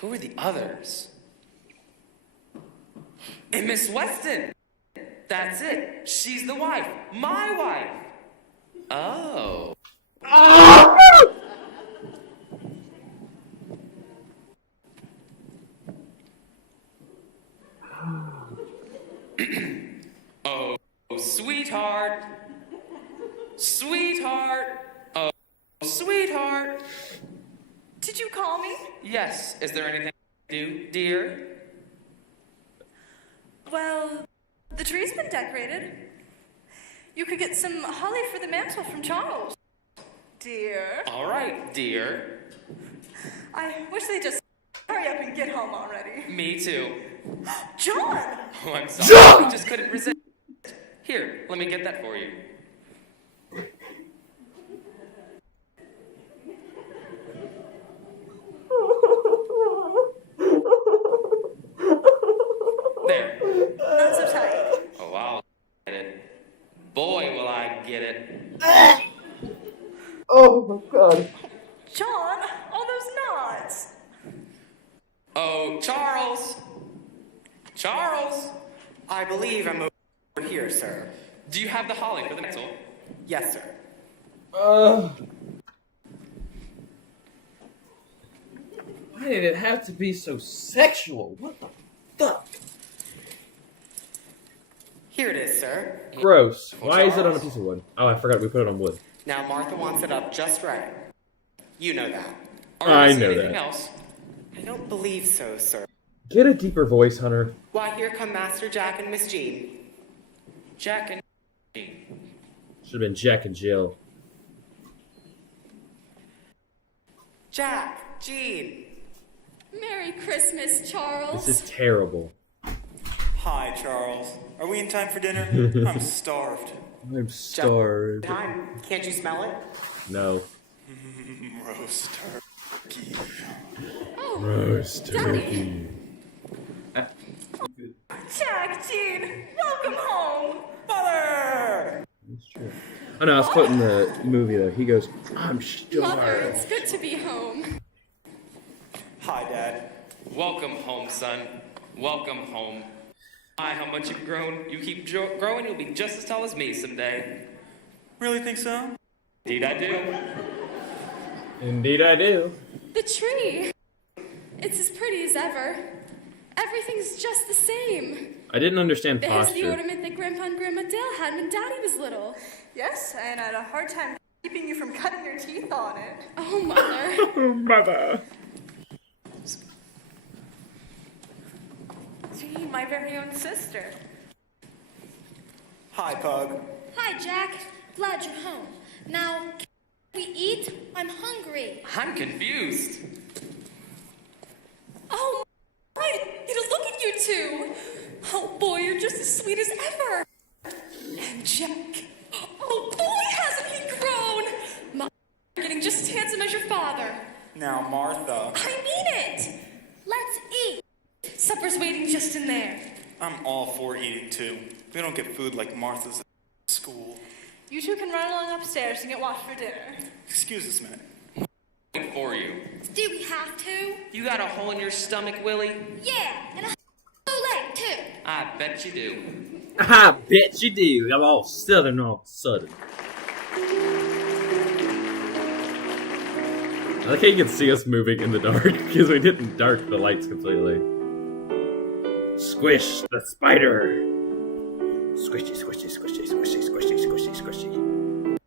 Who are the others? And Miss Weston. That's it. She's the wife. My wife. Oh. Yes, is there anything I can do, dear? Well, the tree's been decorated. You could get some holly for the mantle from Charles. Dear. All right, dear. I wish they'd just hurry up and get home already. Me too. John! Oh, I'm sorry. I just couldn't resist. Here, let me get that for you. There. Not so tight. Oh, I'll get it. Boy, will I get it. Oh my god. John, all those knots. Oh, Charles! Charles! I believe I'm over here, sir. Do you have the holly for the mantle? Yes, sir. Why did it have to be so sexual? What the fuck? Here it is, sir. Gross. Why is it on a piece of wood? Oh, I forgot we put it on wood. Now Martha wants it up just right. You know that. I is there know anything that. else? I don't believe so, sir. Get a deeper voice, Hunter. Why, here come Master Jack and Miss Jean. Jack and Should have been Jack and Jill. Jack, Jean. Merry Christmas, Charles. This is terrible. Hi, Charles. Are we in time for dinner? I'm starved. I'm starved. Time. Can't you smell it? No. Roast turkey. Oh, Roast Daddy. turkey. Jack, Jean, welcome home. Mother! That's true. Oh no, I was quoting the movie though. He goes, I'm Mother, starved. it's good to be home. Hi, Dad. welcome home, son. Welcome home. My, how much you've grown. You keep growing, you'll be just as tall as me someday. Really think so? Indeed, I do. Indeed I do. The tree. It's as pretty as ever. Everything's just the same. I didn't understand There's the posture. ornament that Grandpa and Grandma Dale had when Daddy was little. Yes, and I had a hard time keeping you from cutting your teeth on it. Oh, Mother. Mother. Jean, my very own sister. Hi, Pug. Hi, Jack. Glad you're home. Now, can we eat? I'm hungry. I'm confused. Oh, I didn't get a look at you two. Oh, boy, you're just as sweet as ever. And Jack. Oh, boy, hasn't he grown. You're getting just as handsome as your father. Now, Martha. I mean it. Let's eat. Supper's waiting just in there. I'm all for eating, too. We don't get food like Martha's at school. You two can run along upstairs and get washed for dinner. Excuse us, man. Wait for you. Do we have to? You got a hole in your stomach, Willie? Yeah, and a leg, too. I bet you do. I bet you do. I'm all southern all of a sudden. I like how you can see us moving in the dark because we didn't dark the lights completely. Squish the spider. Squishy, squishy, squishy, squishy, squishy, squishy, squishy.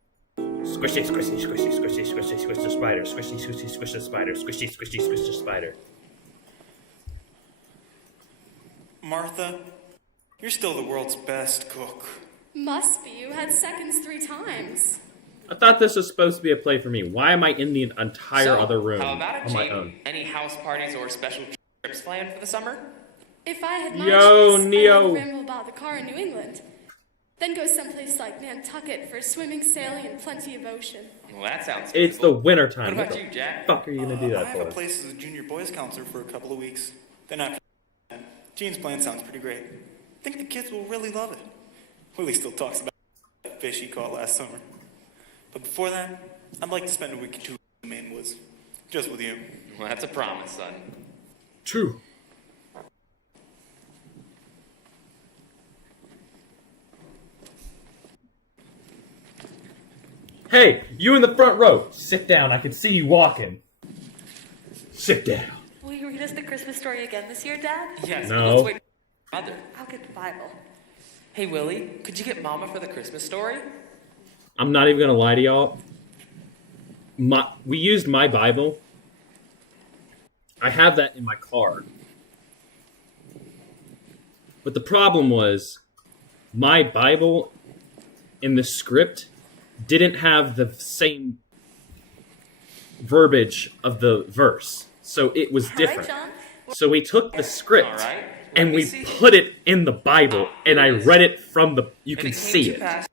Squishy, squishy, squishy, squishy, squishy, squish the spider. Squishy, squishy, squish the spider. Squishy, squishy, squish the spider. Martha, you're still the world's best cook. Must be. You had seconds 3 times. I thought this was supposed to be a play for me. Why am I in the entire So, other room how about it, on my Jane? own? Any house parties or special trips planned for the summer? If I had my Yo, choice, Neo. I'd ramble about the car in New England. Then go someplace like Nantucket for swimming, sailing, and plenty of ocean. Well, that sounds It's the beautiful. winter time. What about the you, Jack? fuck are you gonna do I that have a for? place as a junior boys counselor for a couple of weeks. Then after that, Jean's plan sounds pretty great. I think the kids will really love it. Willie still talks about that fish he caught last summer. But before that, I'd like to spend a week or two in the Maine woods. Just with you. Well, that's a promise, son. True. Hey, you in the front row. Sit down. I can see you walking. Sit down. Will you read us the Christmas story again this year, Dad? Yes, No. let's wait for Mother. I'll get the Bible. Hey, Willie, could you get Mama for the Christmas story? I'm not even gonna lie to y'all. We used my Bible, I have that in my car. But the problem was, my Bible in the script didn't have the same verbiage of the verse. So it was different. John. So we took the script All right. and we put it in the Bible, and I read it from the... You can see it. Pass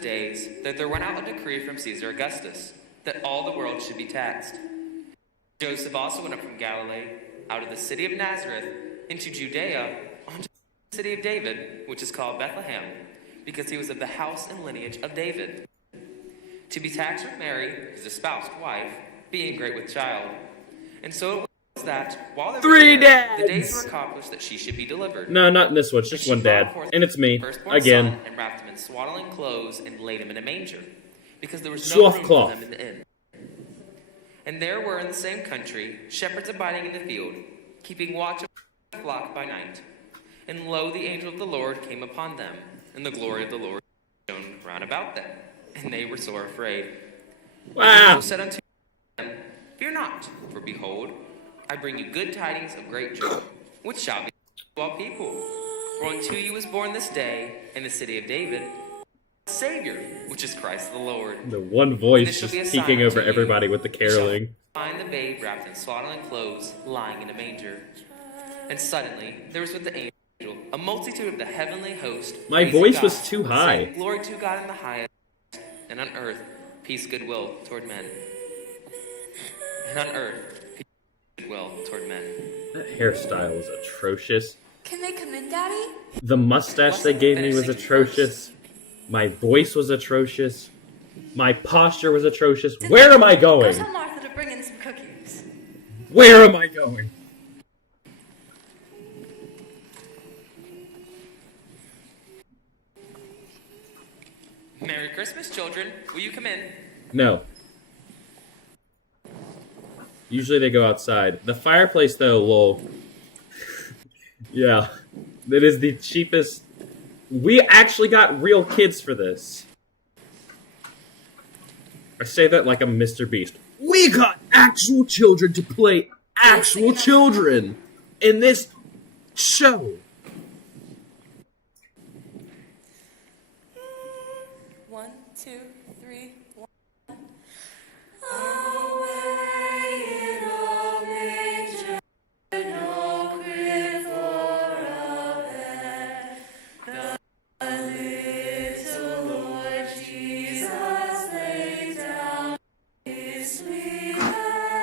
days that there went out a decree from Caesar Augustus that all the world should be taxed. Joseph also went up from Galilee, out of the city of Nazareth, into Judea, onto the city of David, which is called Bethlehem, because he was of the house and lineage of David, to be taxed with Mary, his espoused wife, being great with child. And so it was that, while they were Three there, the dads! days were accomplished that she should be delivered. No, not in this one. It's just one dad. And it's me. Firstborn Again. son, and wrapped him in swaddling clothes and laid him in a manger, because there was no Sloth room cloth. for them in the inn. And there were in the same country shepherds abiding in the field, keeping watch over the flock by night. And lo, the angel of the Lord came upon them, and the glory of the Lord shone round about them, and they were sore afraid. Wow. The angel said unto them, Fear not, for behold, I bring you good tidings of great joy, which shall be to all people. For unto you is born this day in the city of David a Savior, which is Christ the Lord. The one voice just peeking over everybody with the caroling. Find the babe wrapped in swaddling clothes, lying in a manger. And suddenly there was with the angel a multitude of the heavenly host. My praising voice God, was too high. saying, Glory to God in the highest, and on earth peace, goodwill toward men. And on earth peace, goodwill toward men. That hairstyle was atrocious. Can they come in, Daddy? The mustache they gave me was atrocious. My voice was atrocious. My posture was atrocious. Where am I Go going? tell Martha to bring in some cookies. Where am I going? Merry Christmas, children. Will you come in? No. Usually they go outside. The fireplace, though, lol. Yeah. That is the cheapest... We actually got real kids for this. I say that like I'm Mr. Beast. We got actual children to play actual children in this show. One, two, three, one.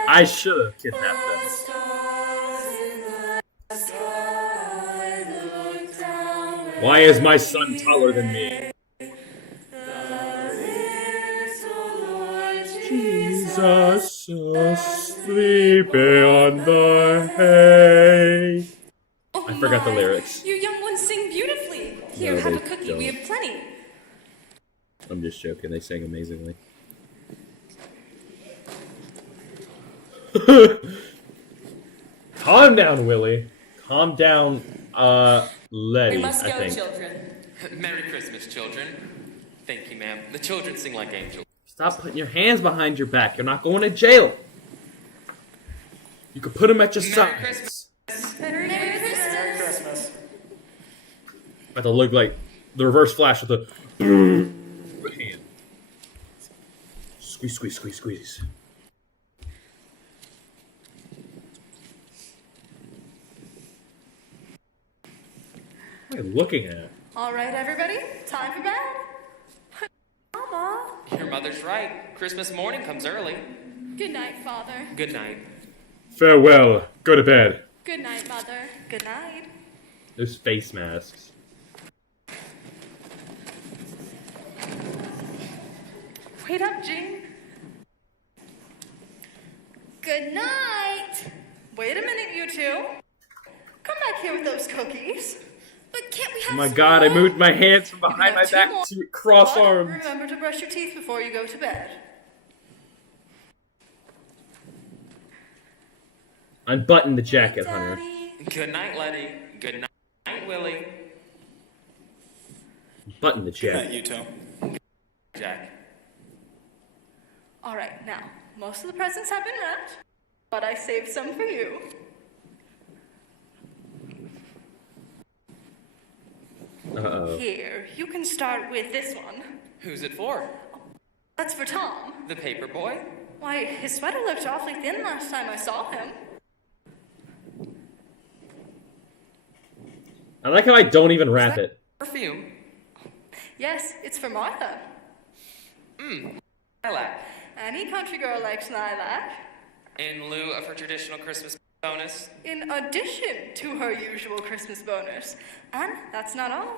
I should have kidnapped them. Why is my son taller than me? Jesus asleep on the hay. Oh I forgot the my, lyrics. You young ones sing beautifully. Here, No, have a they cookie. don't. We have plenty. I'm just joking. They sang amazingly. Calm down, Willie. Calm down, Letty, We must I go, think. children. Merry Christmas, children. Thank you, ma'am. The children sing like angels. Stop putting your hands behind your back. You're not going to jail. You can put them at your Merry sides. Christmas. Merry Christmas. Christmas. About to look like the reverse flash with the hand. Squeeze, squeeze, squeeze, squeeze. What am I looking at? All right, everybody, time for bed. Mama. Your mother's right. Christmas morning comes early. Good night, Father. Good night. Farewell. Go to bed. Good night, Mother. Good night. Those face masks. Wait up, Jean. Good night. Wait a minute, you two. Come back here with those cookies. But can't we Oh have my some god, I more? moved my hands from behind my have two back more. to cross But arms. remember to brush your teeth before you go to bed. Unbutton the jacket, Hunter. Daddy. Good night, Letty. Good night, Willie. Button the Good night, jacket. you two. Jack. All right, now, most of the presents have been wrapped. but I saved some for you. Uh-oh. Here, you can start with this one. Who's it for? That's for Tom. The paper boy? Why, his sweater looked awfully thin last time I saw him. I like how I don't even wrap it. Perfume. Yes, it's for Martha. Lilac. Any country girl likes lilac. In lieu of her traditional Christmas bonus. In addition to her usual Christmas bonus. And that's not all.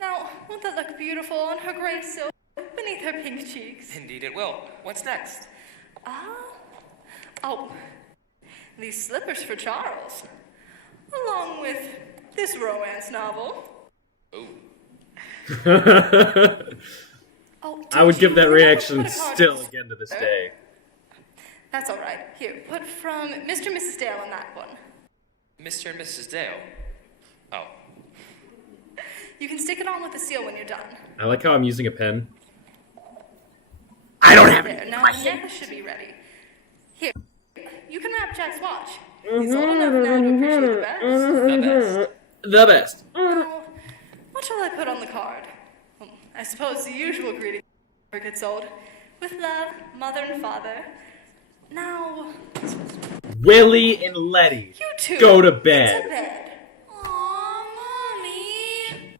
Now, won't that look beautiful on her gray silk beneath her pink cheeks? Indeed it will. What's next? Oh, these slippers for Charles. Along with this romance novel. Ooh. Oh, I would give that did you reaction put a card still in this again to this folder? day. That's all right. Here, put from Mr. and Mrs. Dale on that one. Mr. and Mrs. Dale. Oh. You can stick it on with the seal when you're done. I like how I'm using a pen. I don't have There, any. now the necklace should be ready. Here, you can wrap Jack's watch. He's old enough now to appreciate the best. The best. The best. Now, what shall I put on the card? I suppose the usual greeting never gets old. With love, Mother and Father. Now, Willie and Letty, you two go to get bed. to bed. Aw, Mommy.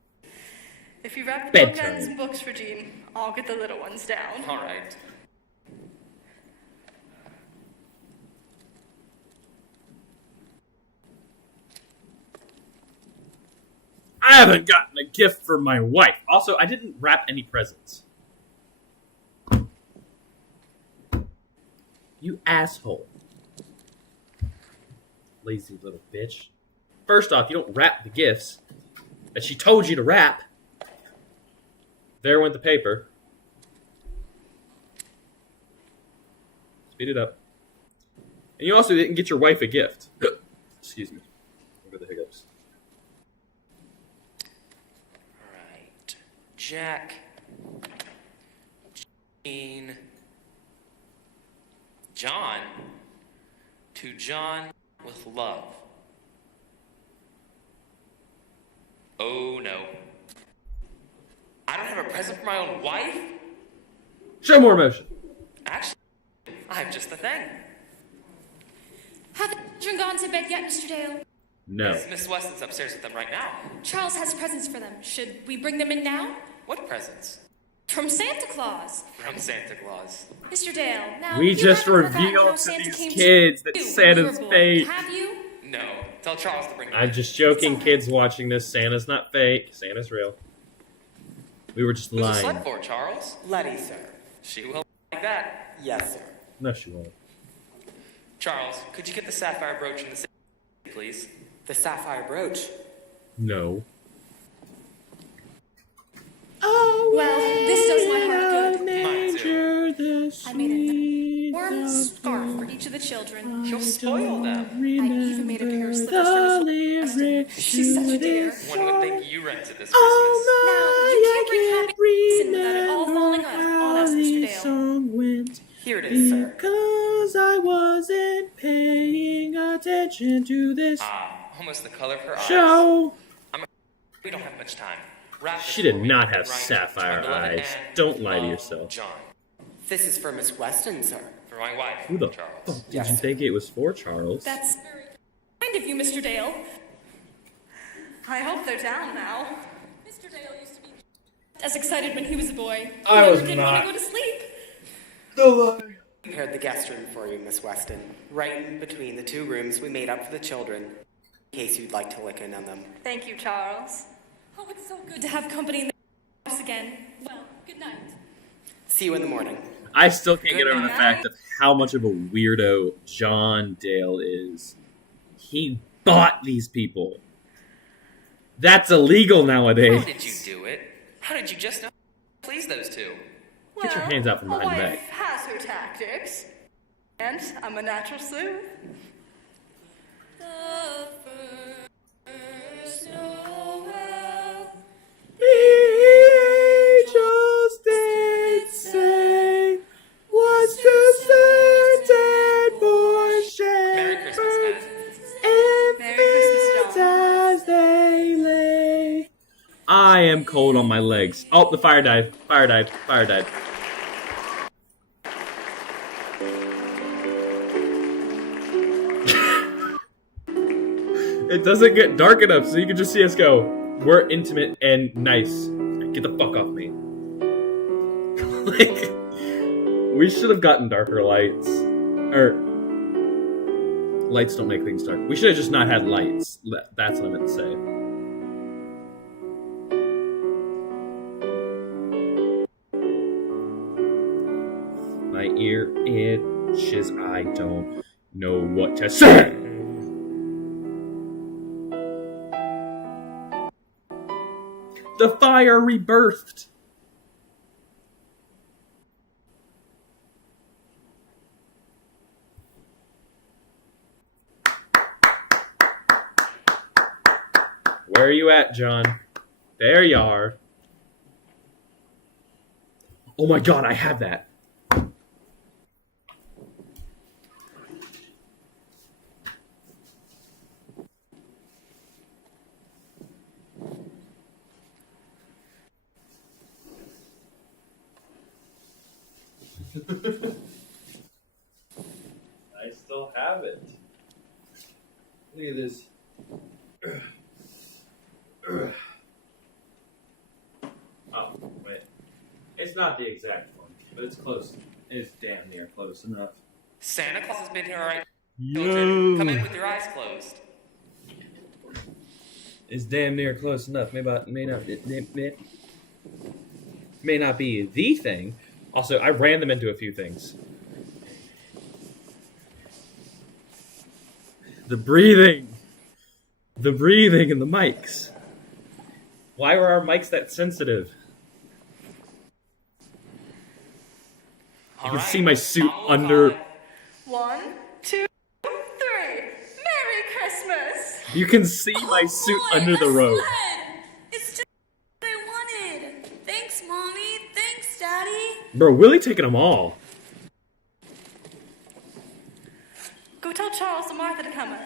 If you wrap the Bedtime. bookends and books for Jean, I'll get the little ones down. All right. I haven't gotten a gift for my wife. Also, I didn't wrap any presents. You asshole. Lazy little bitch. First off, you don't wrap the gifts that she told you to wrap. There went the paper. Speed it up. And you also didn't get your wife a gift. Excuse me. Over the hiccups. Right. Jack. Jean. John. To John with love. Oh no. I don't have a present for my own wife? Show more emotion. Actually, I'm just the thing. Have the children gone to bed yet, Mr. Dale? No. Miss Weston's upstairs with them right now. Charles has presents for them. Should we bring them in now? What presents? From Santa Claus. From Santa Claus. Mr. Dale, now We you just haven't forgotten revealed how to Santa these came kids that you when Santa's you were born, fake. Have you? No. Tell Charles to bring them I'm in. just joking, kids watching this. Santa's not fake. Santa's real. We were just Who's a lying. slut for, Charles? Letty, sir. She will like that. Yes, sir. No, she won't. Charles, could you get the sapphire brooch in the city, please? The sapphire brooch. No. Well, this does my heart good. Mine too. I made a warm scarf for each of the children. You'll spoil them. I even made a pair of slippers for Miss Weston. She's such a dear. One would think you rented this Christmas. Now, you can't bring happiness in without it all falling on us, Mr. Dale. Here it is, sir. Because I wasn't paying attention to this Almost the color of her eyes. show. We don't have much time. Wrap She this did for me. not have Right. sapphire To my beloved eyes. and Don't lie to love, yourself. John. This is for Miss Weston, sir. For my wife, Who the Charles. fuck did Yes, you sir. think it was for, Charles? That's very kind of you, Mr. Dale. I hope they're down now. Mr. Dale used to be as excited when he was a boy. He I never was did not. want to go to sleep. Prepared the guest room for you, Miss Weston. Right in between the two rooms we made up for the children, in case you'd like to lick in on them. Thank you, Charles. Oh, it's so good to have company in the house again. Well, good night. See you in the morning. I still can't get over the Good fact of how much of a weirdo John Dale is. He bought these people. That's illegal How nowadays. did you do it? How did you just know? Please those two. Get your hands out from a behind the wife back. has her tactics. And I'm a natural sleuth. The first Noel. Angels did say, what's to say? I am cold on my legs. Oh, the fire died. Fire died. Fire died. It doesn't get dark enough so you can just see us go. We're intimate and nice. Get the fuck off me. Like, we should have gotten darker lights. Or, lights don't make things dark. We should have just not had lights. That's what I meant to say. My ear itches. I don't know what to say. The fire rebirthed. Where are you at, John? There you are. Oh my god, I have that. I still have it. Look at this. Oh, wait. It's not the exact one, but it's close. It's damn near close enough. Santa Claus has been here, alright? Yo. Children, come in with your eyes closed. It's damn near close enough. May not be the thing. Also, I ran them into a few things. The breathing and the mics. Why were our mics that sensitive? You can see my suit under. 1, 2, 3. Merry Christmas! You can see my suit under the robe. It's just what I wanted. Thanks, Mommy. Thanks, Daddy. Bro, Willie taking them all. Go tell Charles and Martha to come in.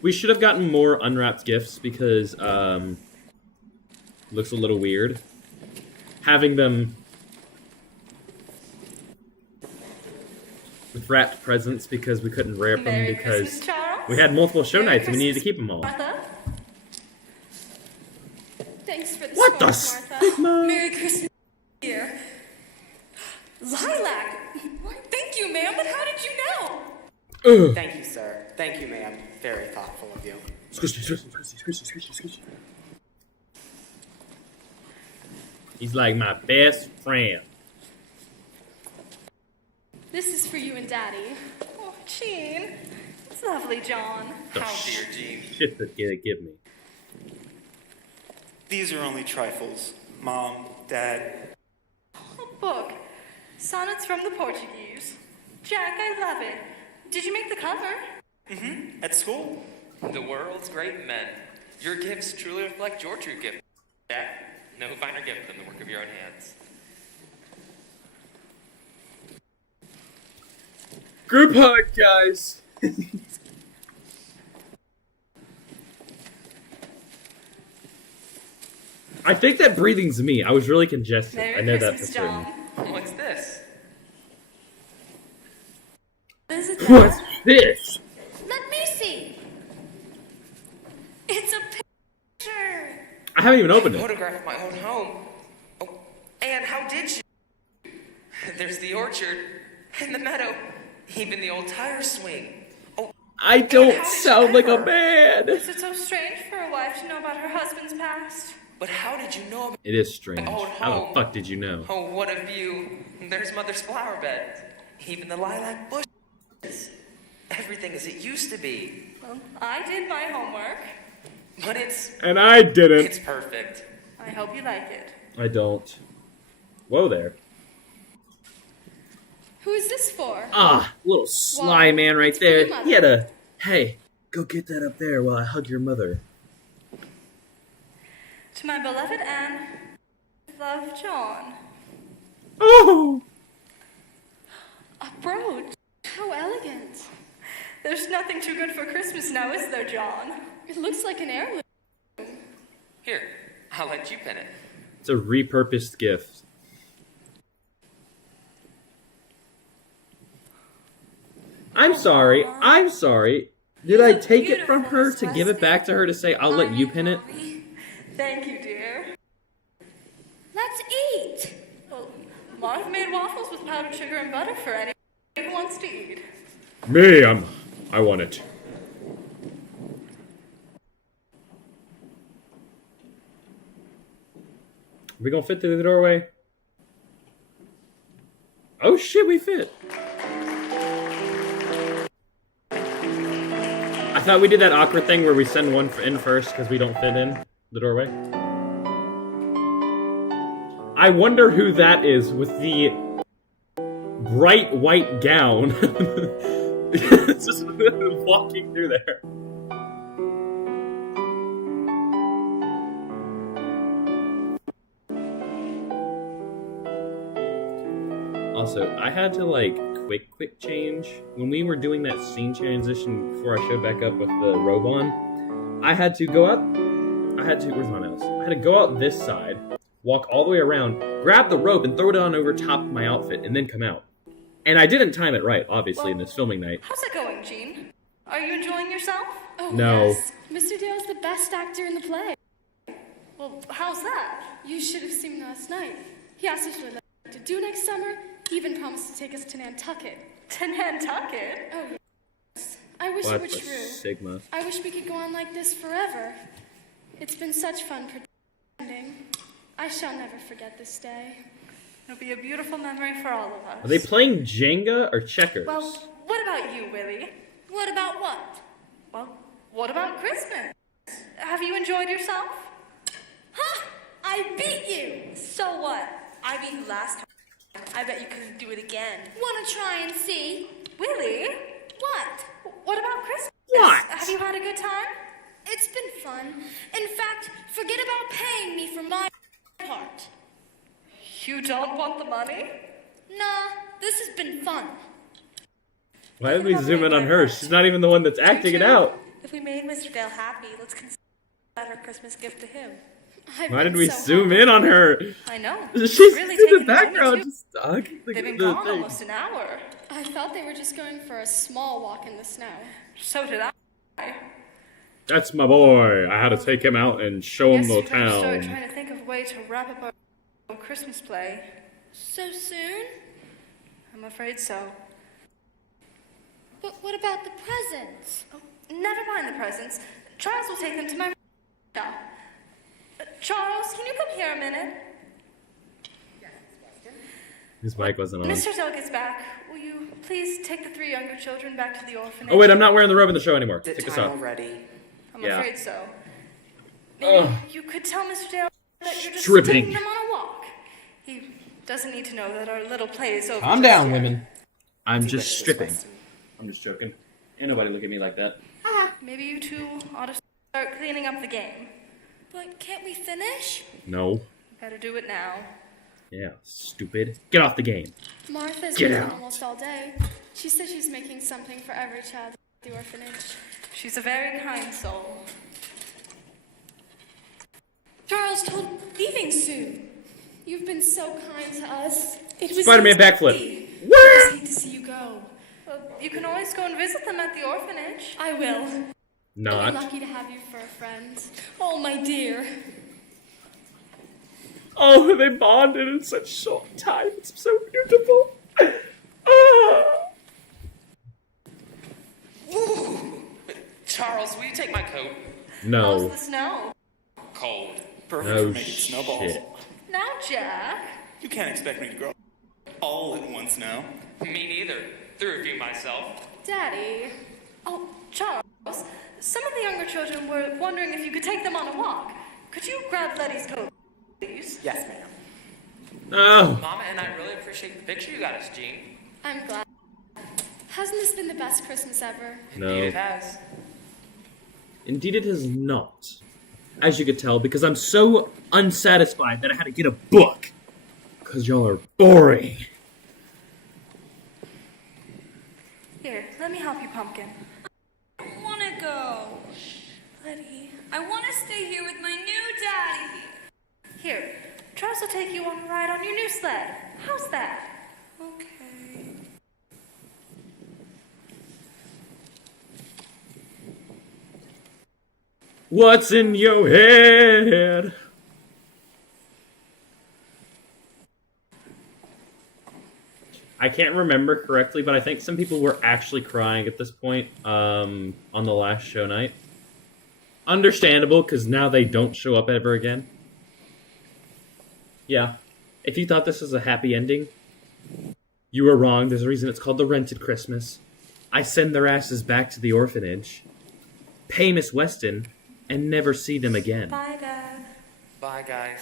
We should have gotten more unwrapped gifts because looks a little weird. Having them with wrapped presents because we couldn't wrap them Merry because Christmas, Charles. we had multiple show Merry nights and we needed to Christmas, keep them all. Martha. Thanks for the What the scarf, stigma? Martha. Merry Christmas, dear. Lilac. Thank you, ma'am, but how did you know? Ugh. Thank you, sir. Thank you, ma'am. Very thoughtful of you. Squishy. He's like my best friend. This is for you and Daddy. Oh, Jean. It's lovely, John. The How dear, Jean. shit that they give me. These are only trifles. Mom, Dad. A book. Sonnets from the Portuguese. Jack, I love it. Did you make the cover? Mm-hmm. At school. The world's great men. Your gifts truly reflect your true gift, Jack. No finer gift than the work of your own hands. Group hug, guys. I think that breathing's me. I was really congested. Merry I know that for Christmas, certain. John. What's this? What is it, What's Dad? this? Let me see. It's a picture. I haven't even opened it. Photograph of my own home. Oh, Anne, how did you? There's the orchard, and the meadow, even the old tire swing. Oh, I how don't did sound you like a ever? man. Is it so strange for a wife to know about her husband's past? But how did you know about... It is strange. Oh, How no. the fuck did you know? Oh, what a view. There's Mother's flower bed. Even the lilac bushes. Everything as it used to be. Well, I did my homework. But it's And I didn't. perfect. I hope you like it. I don't. Whoa there. Who is this for? Ah, little sly Well, man right it's for you, there. Mother. He had a, hey, go get that up there while I hug your mother. To my beloved Anne, love, John. Oh! A brooch. How elegant. There's There's nothing too good for Christmas now, is there, John? It looks like an heirloom. Here, I'll let you pin it. It's a repurposed gift. I'm sorry. I'm sorry. Did I take it from her to give it back to her to say, I'll let you pin it? Thank you, dear. Let's eat. Well, Martha made waffles with powdered sugar and butter for anyone who wants to eat. Me, I want it. We gonna fit through the doorway? Oh shit, we fit. I thought we did that awkward thing where we send one in first because we don't fit in the doorway. I wonder who that is with the bright white gown. Just walking through there. Also, I had to like quick change when we were doing that scene transition before I showed back up with the robe on. I had to go up. Where's my mouse? I had to go out this side, walk all the way around, grab the rope, and throw it on over top of my outfit, and then come out. And I didn't time it right, obviously, in this filming night. How's it going, Jean? Are you enjoying yourself? Oh, No. yes. Mr. Dale's the best actor in the play. Well, how's that? You should have seen last night. He asked us what we'd like to do next summer. He even promised to take us to Nantucket. To Nantucket? Oh, yes. I wish What it were the true. Sigma? I wish we could go on like this forever. It's been such fun pretending. I shall never forget this day. It'll be a beautiful memory for all of us. Are they playing Jenga or checkers? Well, what about you, Willie? What about what? Well, what about Christmas? Have you enjoyed yourself? Huh? I beat you. So what? I beat you last time. I bet you can do it again. Wanna try and see? Willie? What? What about Christmas? What? Have you had a good time? It's been fun. In fact, forget about paying me for my part. You don't want the money? Nah, this has been fun. Why did we zoom in on her? She's not even the one that's acting it out. If we made Mr. Dale happy, let's consider that our Christmas gift to him. Why did we zoom in on her? I know. She's really in the taking background, Jimmy, just stuck. They've been gone almost an hour. I thought they were just going for a small walk in the snow. So did I. That's my boy. I had to take him out and show him the Yesterday, I started town. trying to think of a way to wrap up our Christmas play. So soon? I'm afraid so. But what about the presents? Oh, never mind the presents. Charles will take them to my now. Charles, can you come here a minute? His mic wasn't on. Mr. Dale gets back. Will you please take the 3 younger children back to the orphanage? Oh wait, I'm not wearing the robe in the show anymore. Is it Take this time off. already? I'm Yeah. afraid so. Maybe Ugh. you could tell Mr. Dale that you're just Stripping. taking them on a walk. He doesn't need to know that our little play is over. Calm just down, yet. women. I'm Delicious, just stripping. Weston. I'm just joking. Ain't nobody look at me like that. Maybe you two ought to start cleaning up the game. But can't we finish? No. Better do it now. Yeah, stupid. Get off the game. Martha's Get been out. almost all day. She said she's making something for every child at the orphanage. She's a very kind soul. Charles told me leaving soon. You've been so kind to us. It was Spider-Man so backflip. sweet. I Woo! just hate to see you go. Well, you can always go and visit them at the orphanage. I will. I'm Not. lucky to have you for a friend. Oh, my dear. Oh, they bonded in such short time. It's so beautiful. Ah. Charles, will you take my coat? How's No. the snow? Cold. Perfect No for making snowballs. shit. Now, Jack. You can't expect me to grow all at once now. Me neither. Through a few myself. Daddy. Oh, Charles. Some of the younger children were wondering if you could take them on a walk. Could you grab Letty's coat, please? Yes, ma'am. No. Mama and I really appreciate the picture you got us, Jean. I'm glad. Hasn't this been the best Christmas ever? No. Indeed it has. Indeed it is not. As you could tell, because I'm so unsatisfied that I had to get a book. Because y'all are boring. Here, let me help you, Pumpkin. stay here with my new daddy. Here, Charles will take you on a ride on your new sled. How's that? Okay. What's in your head? I can't remember correctly, but I think some people were actually crying at this point on the last show night. Understandable, because now they don't show up ever again. Yeah. If you thought this was a happy ending, you were wrong. There's a reason it's called the Rented Christmas. I send their asses back to the orphanage, pay Miss Weston, and never see them again. Bye, Dad. Bye, guys.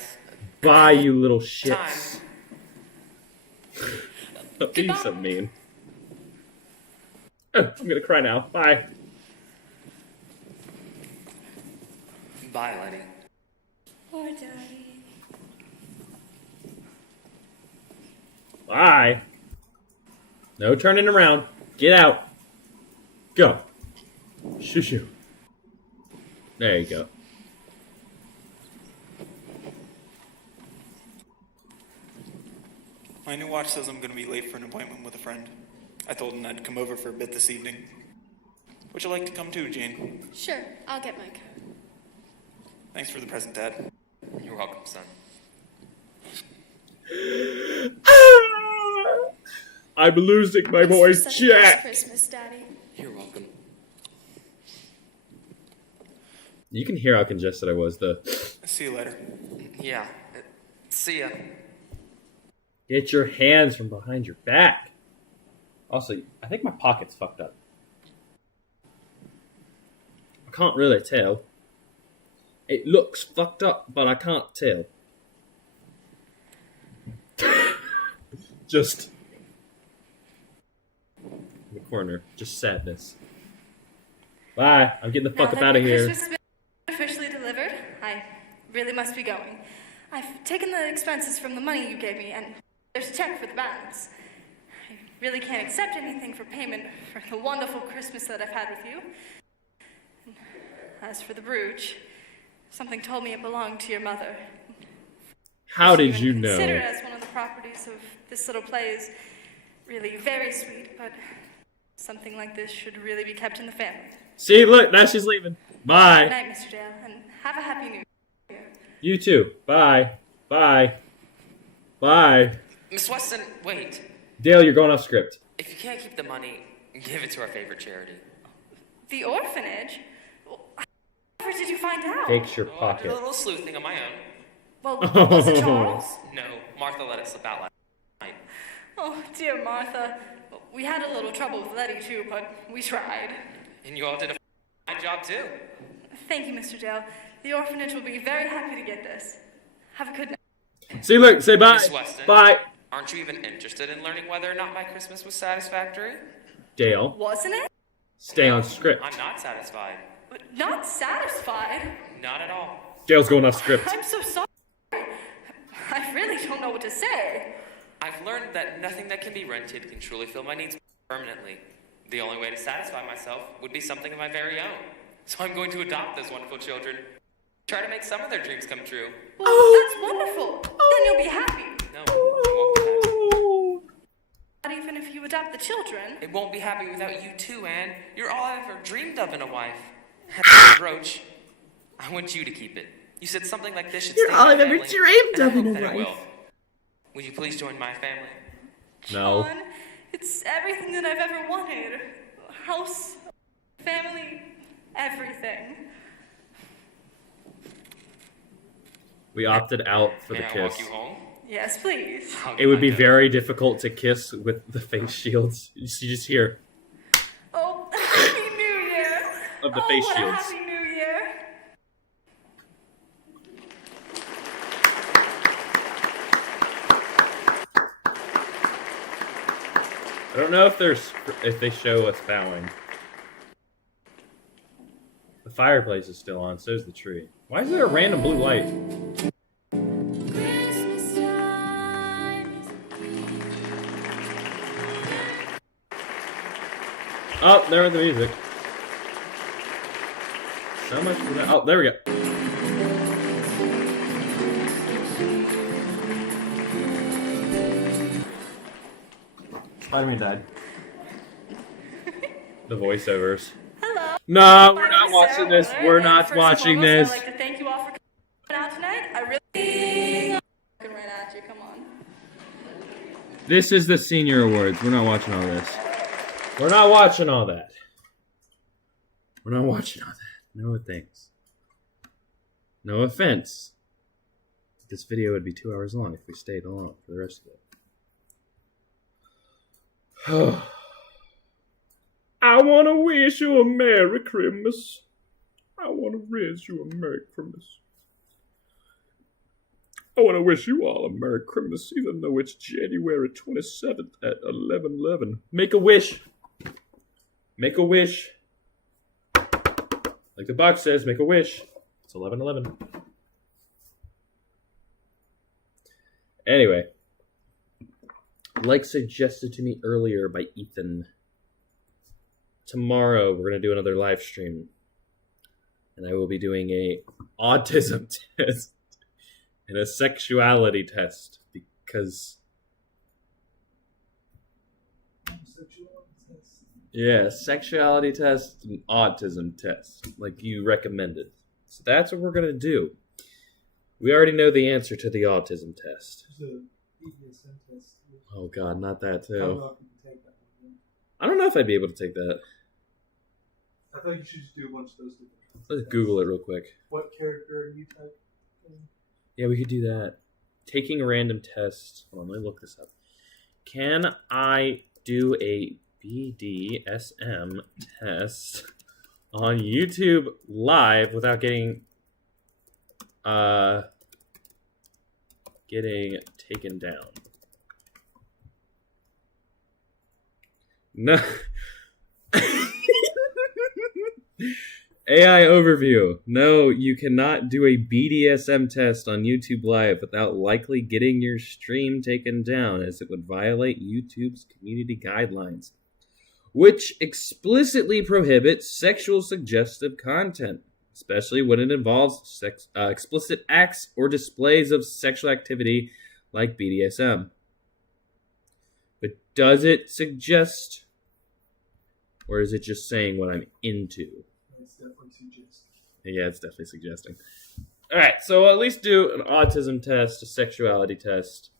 Bye, you little shits. Time. You're so mean. Oh, I'm gonna cry now. Bye. Bye, Letty. Bye, Daddy. Bye. No turning around. Get out. Go. Shoo shoo. There you go. My new watch says I'm going to be late for an appointment with a friend. I told him I'd come over for a bit this evening. Would you like to come too, Jean? Sure, I'll get my coat. Thanks for the present, Dad. You're welcome, son. I'm losing my Thanks voice, for sending us Jack. Christmas, Daddy. You're welcome. You can hear how congested I was, though. See you later. Yeah. See ya. Get your hands from behind your back. Also, I think my pocket's fucked up. I can't really tell. It looks fucked up, but I can't tell. Just in the corner. Just sadness. Bye. I'm getting the fuck Now up that out of my here. Christmas has been officially delivered, I really must be going. I've taken the expenses from the money you gave me, and there's a check for the balance. I really can't accept anything for payment for the wonderful Christmas that I've had with you. And as for the brooch, something told me it belonged to your mother. How did Even you know? considered as one of the properties of this little play is really very sweet, but something like this should really be kept in the family. See, look, now she's leaving. Good Bye. night, Mr. Dale, and have a happy new year. You too. Bye. Bye. Bye. Miss Weston, wait. Dale, you're going off script. If you can't keep the money, give it to our favorite charity. The orphanage? How did you find out? Takes your Oh, I did a pocket. little sleuthing on my own. Well, was it Charles? No, Martha let it slip out last night. Oh, dear Martha. We had a little trouble with Letty, too, but we tried. And you all did a fine job, too. Thank you, Mr. Dale. The orphanage will be very happy to get this. Have a good night. See, look, say bye. Miss Weston. Bye. Aren't you even interested in learning whether or not my Christmas was satisfactory? Dale, Wasn't it? stay on script. I'm not satisfied. Not satisfied. Not at all. Dale's going off script. I'm so sorry. I really don't know what to say. I've learned that nothing that can be rented can truly fill my needs permanently. The only way to satisfy myself would be something of my very own. So I'm going to adopt those wonderful children. Try to make some of their dreams come true. Well, that's wonderful. Then you'll be happy. No, I won't be happy. Not even if you adopt the children. It won't be happy without you too, Anne. You're all I ever dreamed of in a wife. Have the brooch. I want you to keep it. You said something like this should You're stay all in my I've ever family, dreamed and I of in hope a that it wife. will. Would you please join my family? No. John, it's everything that I've ever wanted. House, family, everything. We opted out for the May I kiss. walk you home? Yes, please. I'll It get would my be dinner. very difficult to kiss with the face shields. You just hear Oh, Happy New Year! of the oh, face what shields. a Happy New Year! I don't know if they show us bowing. The fireplace is still on, so is the tree. Why is there a random blue light? Christmas time Oh, there was the music. So much for that. Oh, there we go. Spider-Man died. The voiceovers. Hello. No, My we're name not is watching Sarah this. Willer, We're and not first and watching foremost, this. I'd like to thank you all for coming out tonight. I really looking right at you. Come on. This is the senior awards. We're not watching all this. We're not watching all that. We're not watching all that. No thanks. No offense. This video would be 2 hours long if we stayed alone for the rest of it. I want to wish you a Merry Christmas. I want to wish you a Merry Christmas. I want to wish you all a Merry Christmas, even though it's January 27th at 11:11. Make a wish. Make a wish. Like the box says, make a wish. It's 11:11. Anyway, like suggested to me earlier by Ethan, tomorrow we're going to do another live stream. And I will be doing a autism test and a sexuality test because... Yeah, sexuality test and autism test, like you recommended. So that's what we're going to do. We already know the answer to the autism test. Oh god, not that too. I don't know if I'd be able to take that. I thought you should just do a bunch of those different ones. Let's Google it real quick. What character are you type? Yeah, we could do that. Taking a random test. Hold on, let me look this up. Can I do a BDSM test on YouTube live without getting taken down? No. AI overview. No, you cannot do a BDSM test on YouTube Live without likely getting your stream taken down, as it would violate YouTube's community guidelines, which explicitly prohibit sexual suggestive content, especially when it involves explicit acts or displays of sexual activity like BDSM. But does it suggest, or is it just saying what I'm into? It's definitely suggesting. Yeah, it's definitely suggesting. All right, so at least do an autism test, a sexuality test.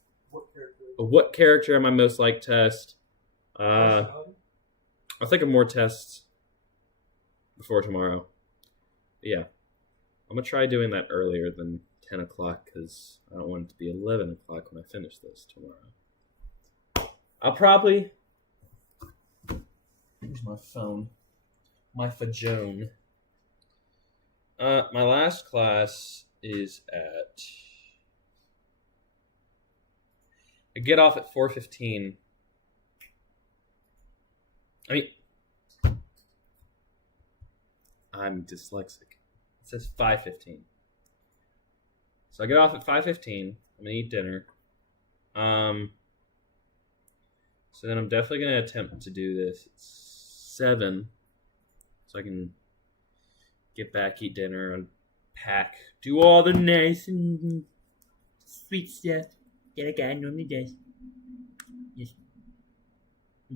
What character am I most like test? I'll think of more tests before tomorrow. Yeah, I'm going to try doing that earlier than 10 o'clock because I don't want it to be 11 o'clock when I finish this tomorrow. I'll probably... Here's my phone. My fajone. My last class is at... I get off at 4:15. I mean... I'm dyslexic. It says 5:15. So I get off at 5:15. I'm going to eat dinner. So then I'm definitely going to attempt to do this at 7. So I can get back, eat dinner, unpack, do all the nice and sweet stuff that a guy normally does. Yes.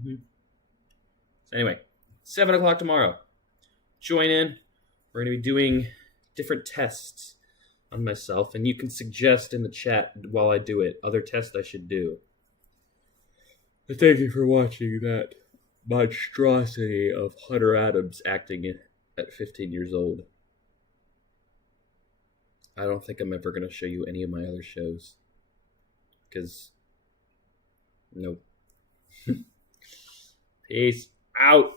So anyway, 7 o'clock tomorrow. Join in. We're going to be doing different tests on myself, and you can suggest in the chat while I do it other tests I should do. And thank you for watching that monstrosity of Hunter Adams acting at 15 years old. I don't think I'm ever going to show you any of my other shows. Because, nope. Peace out.